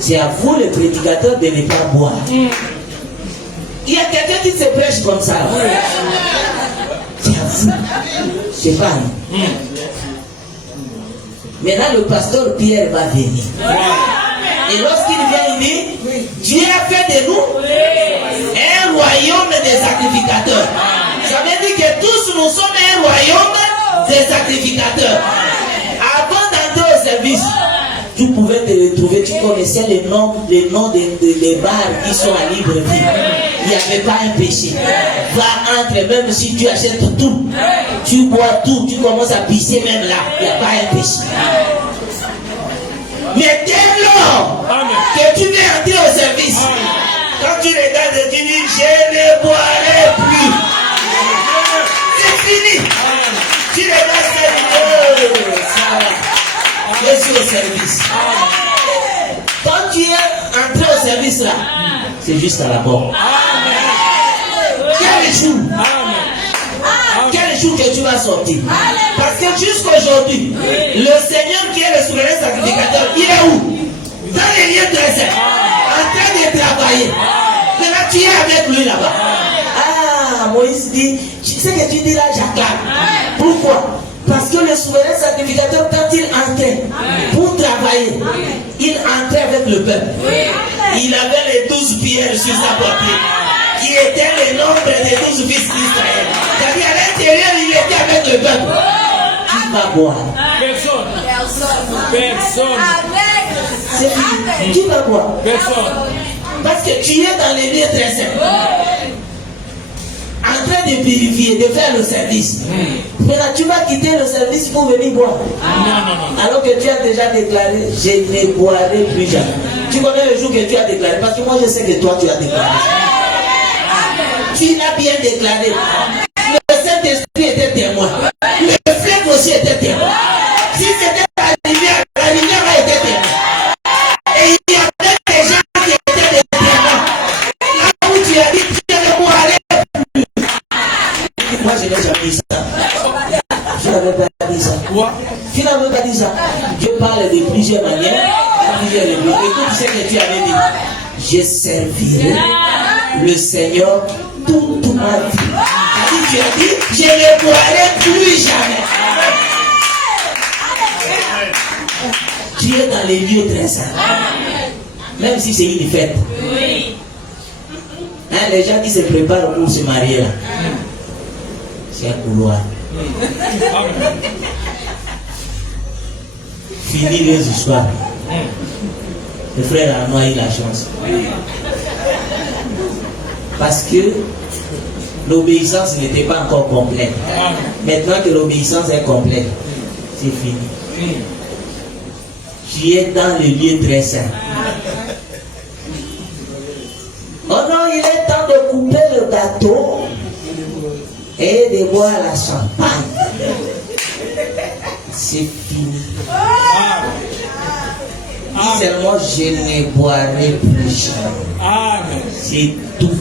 C'est à vous, les prédicateurs, de ne pas boire. Il y a quelqu'un qui se prêche comme ça. C'est à vous. C'est pas nous. Maintenant, le pasteur Pierre va venir. Et lorsqu'il vient, il dit, Dieu a fait de nous un royaume des sacrificateurs. Ça veut dire que tous nous sommes un royaume des sacrificateurs. Avant d'entrer au service, tu pouvais te retrouver, tu connaissais les noms des bars qui sont à Libreville. Il n'y avait pas un péché. Va, entre, même si tu achètes tout, tu bois tout, tu commences à pisser même là, il n'y a pas un péché. Mais dès lors que tu viens entrer au service, quand tu regardes et tu dis, je ne boirai plus, c'est fini. Tu regardes ça, je suis au service. Quand tu es entré au service là, c'est juste à la mort. Quel jour? Quel jour que tu vas sortir? Parce que jusqu'aujourd'hui, le Seigneur qui est le souverain sacrificateur, il est où? Dans les lieux très saints, en train de travailler. Maintenant tu es avec lui là-bas. Ah, Moïse dit, tu sais que tu dis là, j'acclame. Pourquoi? Parce que le souverain sacrificateur, quand il entrait pour travailler, il entrait avec le peuple. Il avait les 12 pierres sur sa poitrine, qui étaient le nombre des 12 fils d'Israël. C'est-à-dire à l'intérieur, il était avec le peuple. Qui va boire? Personne. C'est fini. Qui va boire? Personne. Parce que tu es dans les lieux très saints, en train de purifier, de faire le service. Maintenant, tu vas quitter le service pour venir boire. Non. Alors que tu as déjà déclaré, je ne boirai plus jamais. Tu connais le jour que tu as déclaré, parce que moi je sais que toi tu as déclaré. Tu l'as bien déclaré. Le Saint-Esprit était témoin. Le fleuve aussi était témoin. Si c'était la rivière a été témoin. Et il y avait des gens qui étaient des témoins. Là où tu as dit, je ne boirai plus. Moi je n'ai jamais dit ça. Je n'avais pas dit ça. Tu n'avais pas dit ça. Dieu parle de plusieurs manières, plusieurs reprises. Écoute ce que tu avais dit. Je servirai le Seigneur toute ma vie. Tu as dit, je ne boirai plus jamais. Tu es dans les lieux très saints. Même si c'est une fête. Oui. Hein, les gens qui se préparent pour se marier là. C'est un couloir. Amen. Fini les histoires. Le frère Arnaud a eu la chance. Parce que l'obéissance n'était pas encore complète. Maintenant que l'obéissance est complète, c'est fini. Tu es dans le lieu très saint. Oh non, il est temps de couper le gâteau et de boire la champagne. C'est fini. Dis seulement, je ne boirai plus jamais. Amen. C'est tout.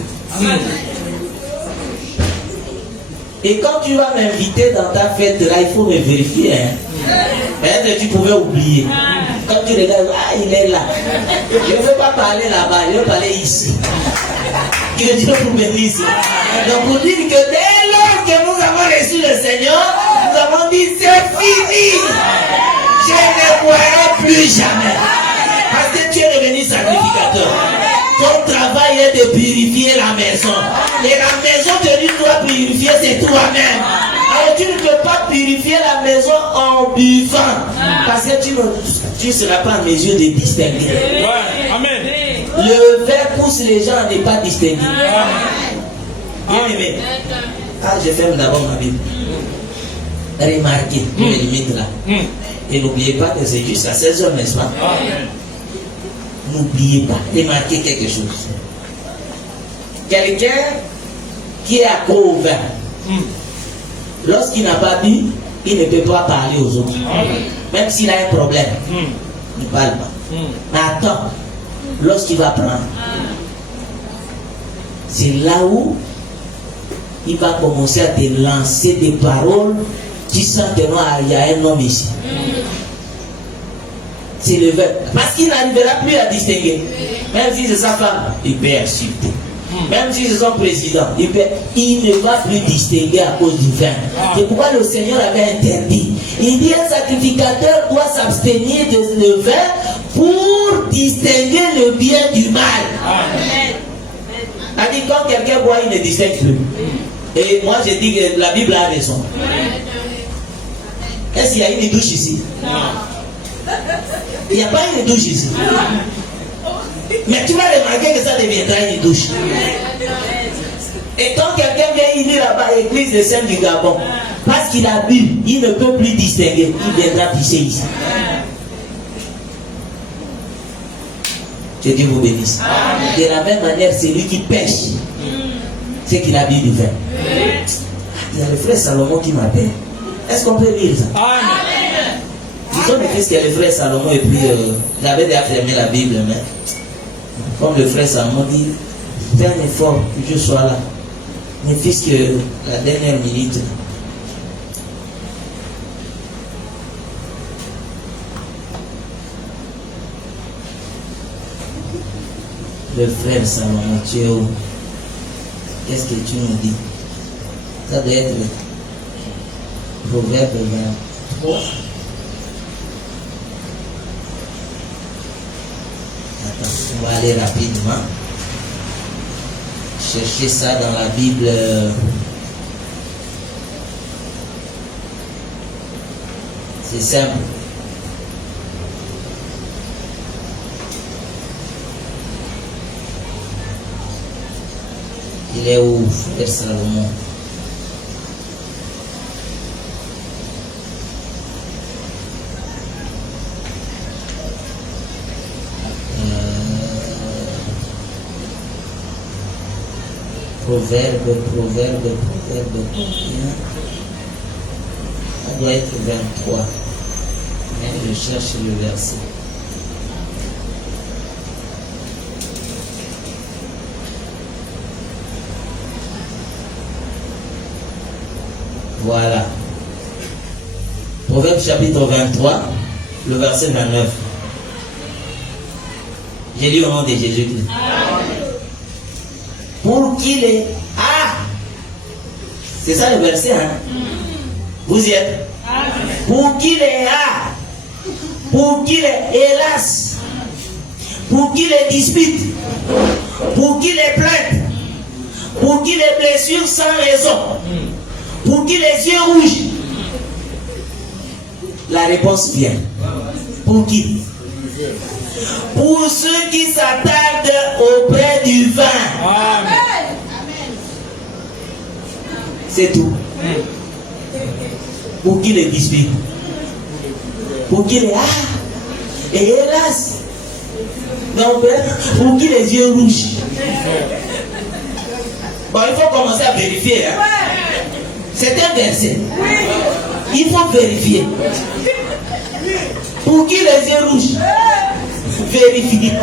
Et quand tu vas m'inviter dans ta fête là, il faut me vérifier. Peut-être que tu pouvais oublier. Quand tu regardes, ah, il est là. Je ne veux pas parler là-bas, je veux parler ici. Que Dieu vous bénisse. Donc pour dire que dès lors que nous avons reçu le Seigneur, nous avons dit c'est fini. Je ne boirai plus jamais. Parce que tu es devenu sacrificateur. Ton travail est de purifier la maison. Et la maison que tu dois purifier, c'est toi-même. Alors tu ne peux pas purifier la maison en buvant. Parce que tu ne seras pas en mesure de distinguer. Ouais. Amen. Le verre pousse les gens à ne pas distinguer. Bien aimé. Ah, je ferme d'abord ma Bible. Remarquez les limites là. Et n'oubliez pas que c'est juste à 16h, n'est-ce pas? N'oubliez pas, remarquez quelque chose. Quelqu'un qui est accro au vin, lorsqu'il n'a pas bu, il ne peut pas parler aux autres. Même s'il a un problème, il ne parle pas. Mais attends, lorsqu'il va prendre, c'est là où il va commencer à te lancer des paroles. Tu sens que non, il y a un homme ici. C'est le verbe. Parce qu'il n'arrivera plus à distinguer. Même si c'est sa femme, il peut insulter. Même si c'est son président, il ne va plus distinguer à cause du vin. C'est pourquoi le Seigneur avait interdit. Il dit un sacrificateur doit s'abstenir de le vin pour distinguer le bien du mal. C'est-à-dire quand quelqu'un boit, il ne distingue plus. Et moi je dis que la Bible a raison. Est-ce qu'il y a une douche ici? Il n'y a pas une douche ici. Mais tu vas remarquer que ça deviendra une douche. Et quand quelqu'un vient, il dit là-bas, l'église des Saints du Gabon, parce qu'il a bu, il ne peut plus distinguer, il viendra pisser ici. Que Dieu vous bénisse. De la même manière, c'est lui qui pêche, c'est qu'il a bu du vin. Il y a le frère Salomon qui m'appelle. Est-ce qu'on peut lire ça? Amen. Disons le fils qu'il y a le frère Salomon et puis j'avais déjà fermé la Bible, mais comme le frère Salomon dit, fais un effort que je sois là. Mais puisque la dernière minute, le frère Salomon, tu es où? Qu'est-ce que tu nous dis? Ça doit être le Proverbe 23. Attends, on va aller rapidement. Chercher ça dans la Bible. C'est simple. Il est où, frère Salomon? Proverbe, combien? Ça doit être 23. Mais je cherche le verset. Voilà. Proverbe chapitre 23, le verset 29. J'ai lu au nom de Jésus-Christ. Pour qu'il ait... Ah! C'est ça le verset, hein? Vous y êtes? Pour qu'il ait... Ah! Pour qu'il ait... Hélas! Pour qui les disputes? Pour qui les plaintes? Pour qui les blessures sans raison? Pour qui les yeux rouges? La réponse vient. Pour qui? Pour ceux qui s'attardent auprès du vin. Amen. C'est tout. Pour qui les disputes? Pour qui les et hélas? Non, pour qui les yeux rouges? Bon, il faut commencer à vérifier. Hein? C'est un verset. Il faut vérifier. Pour qui les yeux rouges? Vérifier.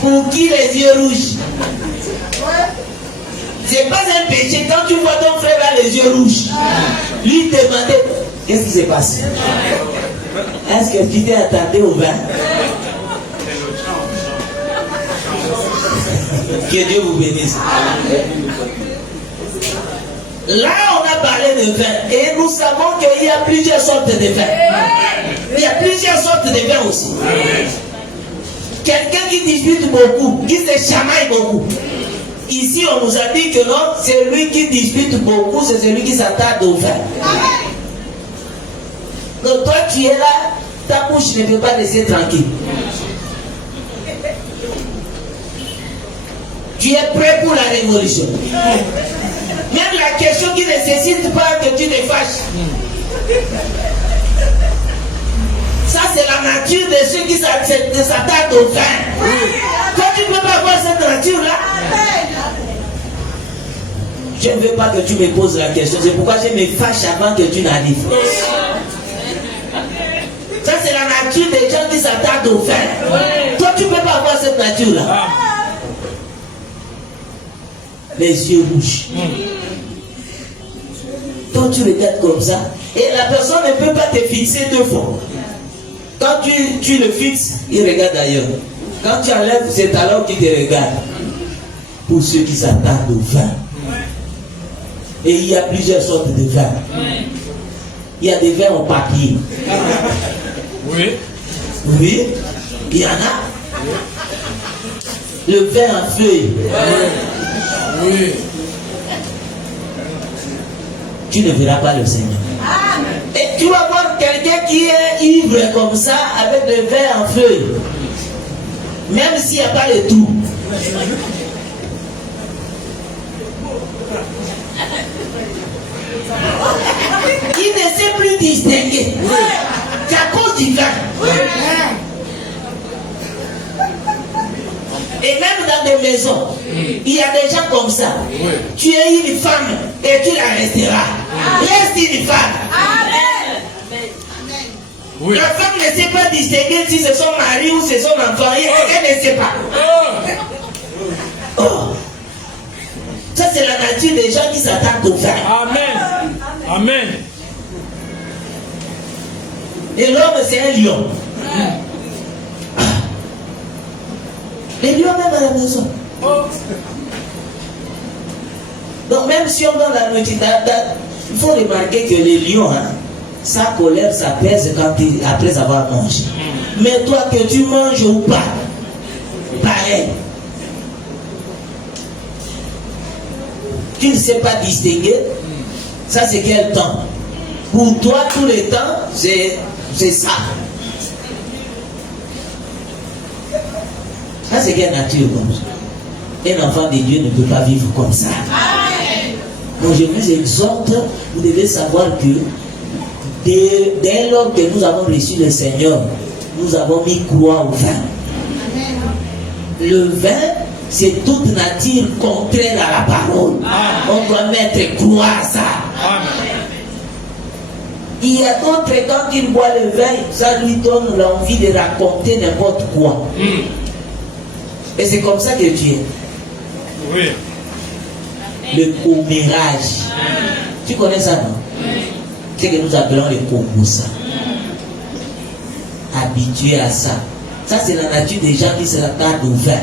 Pour qui les yeux rouges? C'est pas un péché. Quand tu vois ton frère a les yeux rouges, lui demander qu'est-ce qui se passe? Est-ce que tu t'es attardé au vin? Que Dieu vous bénisse. Là, on a parlé de vin. Et nous savons qu'il y a plusieurs sortes de vin. Il y a plusieurs sortes de vin aussi. Quelqu'un qui dispute beaucoup, qui se chamaille beaucoup. Ici, on nous a dit que non, celui qui dispute beaucoup, c'est celui qui s'attarde au vin. Donc toi, tu es là, ta bouche ne peut pas laisser tranquille. Tu es prêt pour la révolution. Même la question qui ne nécessite pas que tu te fâches. Ça, c'est la nature de ceux qui s'attardent au vin. Toi, tu ne peux pas avoir cette nature-là. Je ne veux pas que tu me poses la question. C'est pourquoi je me fâche avant que tu n'arrives. Ça, c'est la nature des gens qui s'attardent au vin. Toi, tu ne peux pas avoir cette nature-là. Les yeux rouges. Toi, tu regardes comme ça. Et la personne ne peut pas te fixer deux fois. Quand tu le fixes, il regarde ailleurs. Quand tu enlèves, c'est alors qu'il te regarde. Pour ceux qui s'attardent au vin. Et il y a plusieurs sortes de vins. Il y a des vins en papier. Oui. Oui. Il y en a. Le vin en feuille. Oui. Tu ne verras pas le Seigneur. Et tu vas voir quelqu'un qui est ivre comme ça, avec le vin en feuille. Même s'il n'y a pas de trou. Il ne sait plus distinguer. C'est à cause du vin. Et même dans des maisons, il y a des gens comme ça. Tu es une femme et tu la resteras. Reste une femme. Oui. La femme ne sait pas distinguer si c'est son mari ou c'est son enfant. Elle ne sait pas. Oh. Ça, c'est la nature des gens qui s'attaquent au vin. Amen. Amen. Et l'homme, c'est un lion. Les lions même à la maison. Donc même si on donne la nourriture, il faut remarquer que les lions, hein, sa colère, ça pèse après avoir mangé. Mais toi, que tu manges ou pas, pareil. Tu ne sais pas distinguer. Ça, c'est quel temps? Pour toi, tous les temps, c'est ça. Ça, c'est quelle nature comme ça? Un enfant de Dieu ne peut pas vivre comme ça. Donc, je vous exhorte, vous devez savoir que dès lors que nous avons reçu le Seigneur, nous avons mis croix au vin. Le vin, c'est toute nature contraire à la parole. On doit mettre croix à ça. Il y a d'autres, quand ils boivent le vin, ça lui donne l'envie de raconter n'importe quoi. Et c'est comme ça que tu es. Oui. Le commérage. Tu connais ça, non? C'est que nous appelons le komosa. Habitué à ça. Ça, c'est la nature des gens qui se l'attardent au vin.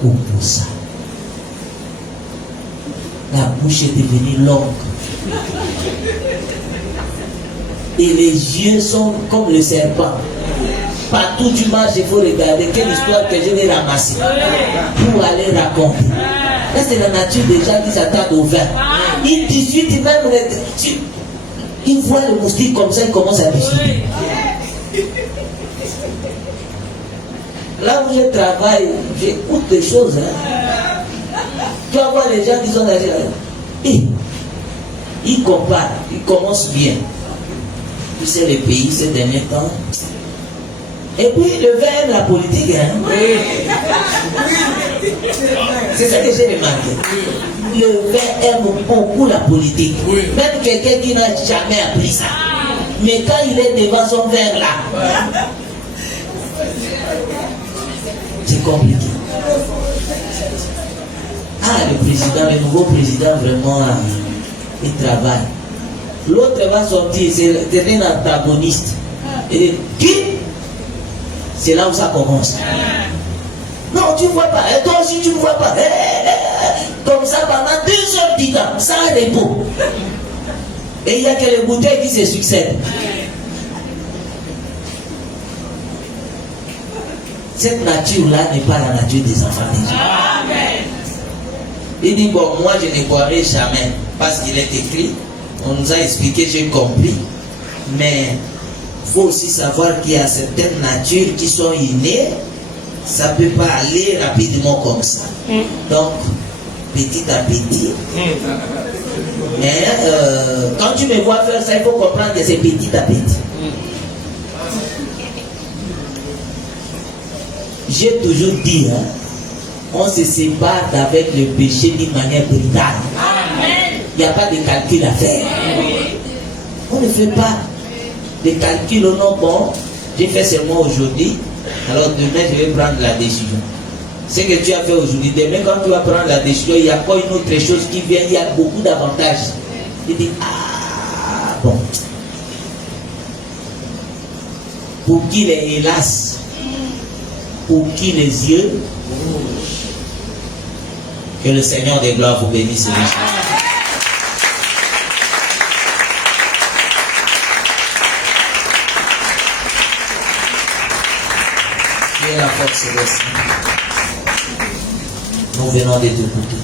Komosa. La bouche est devenue longue. Et les yeux sont comme le serpent. Partout tu marches, il faut regarder quelle histoire que je vais ramasser pour aller raconter. Là, c'est la nature des gens qui s'attendent au vin. Ils discutent même. Ils voient le moustique comme ça, ils commencent à discuter. Là où je travaille, j'écoute des choses. Hein. Tu vas voir les gens qui sont là. Ils comparent, ils commencent bien. Tu sais, le pays, ces derniers temps. Et puis, le vin aime la politique. Hein? C'est ça que j'ai remarqué. Le vin aime beaucoup la politique. Même quelqu'un qui n'a jamais appris ça. Mais quand il est devant son verre là, c'est compliqué. Ah, le président, le nouveau président, vraiment, il travaille. L'autre va sortir, c'est un antagoniste. Et qui? C'est là où ça commence. Non, tu ne vois pas. Et toi aussi, tu ne vois pas. Comme ça, pendant 2 heures du temps, sans repos. Et il y a que les bouteilles qui se succèdent. Cette nature-là n'est pas la nature des enfants des gens. Il dit, bon, moi, je ne boirai jamais. Parce qu'il est écrit. On nous a expliqué, j'ai compris. Mais il faut aussi savoir qu'il y a certaines natures qui sont innées. Ça ne peut pas aller rapidement comme ça. Donc, petit à petit. Mais quand tu me vois faire ça, il faut comprendre que c'est petit à petit. J'ai toujours dit, hein, on se sépare avec le péché d'une manière brutale. Il n'y a pas de calcul à faire. On ne fait pas de calcul au nom. Bon, j'ai fait seulement aujourd'hui, alors demain je vais prendre la décision. Ce que tu as fait aujourd'hui, demain quand tu vas prendre la décision, il y a pas une autre chose qui vient, il y a beaucoup d'avantages. Il dit, ah bon. Pour qui les hélas, pour qui les yeux, que le Seigneur des gloires vous bénisse. La force céleste. Nous venons de t'écouter.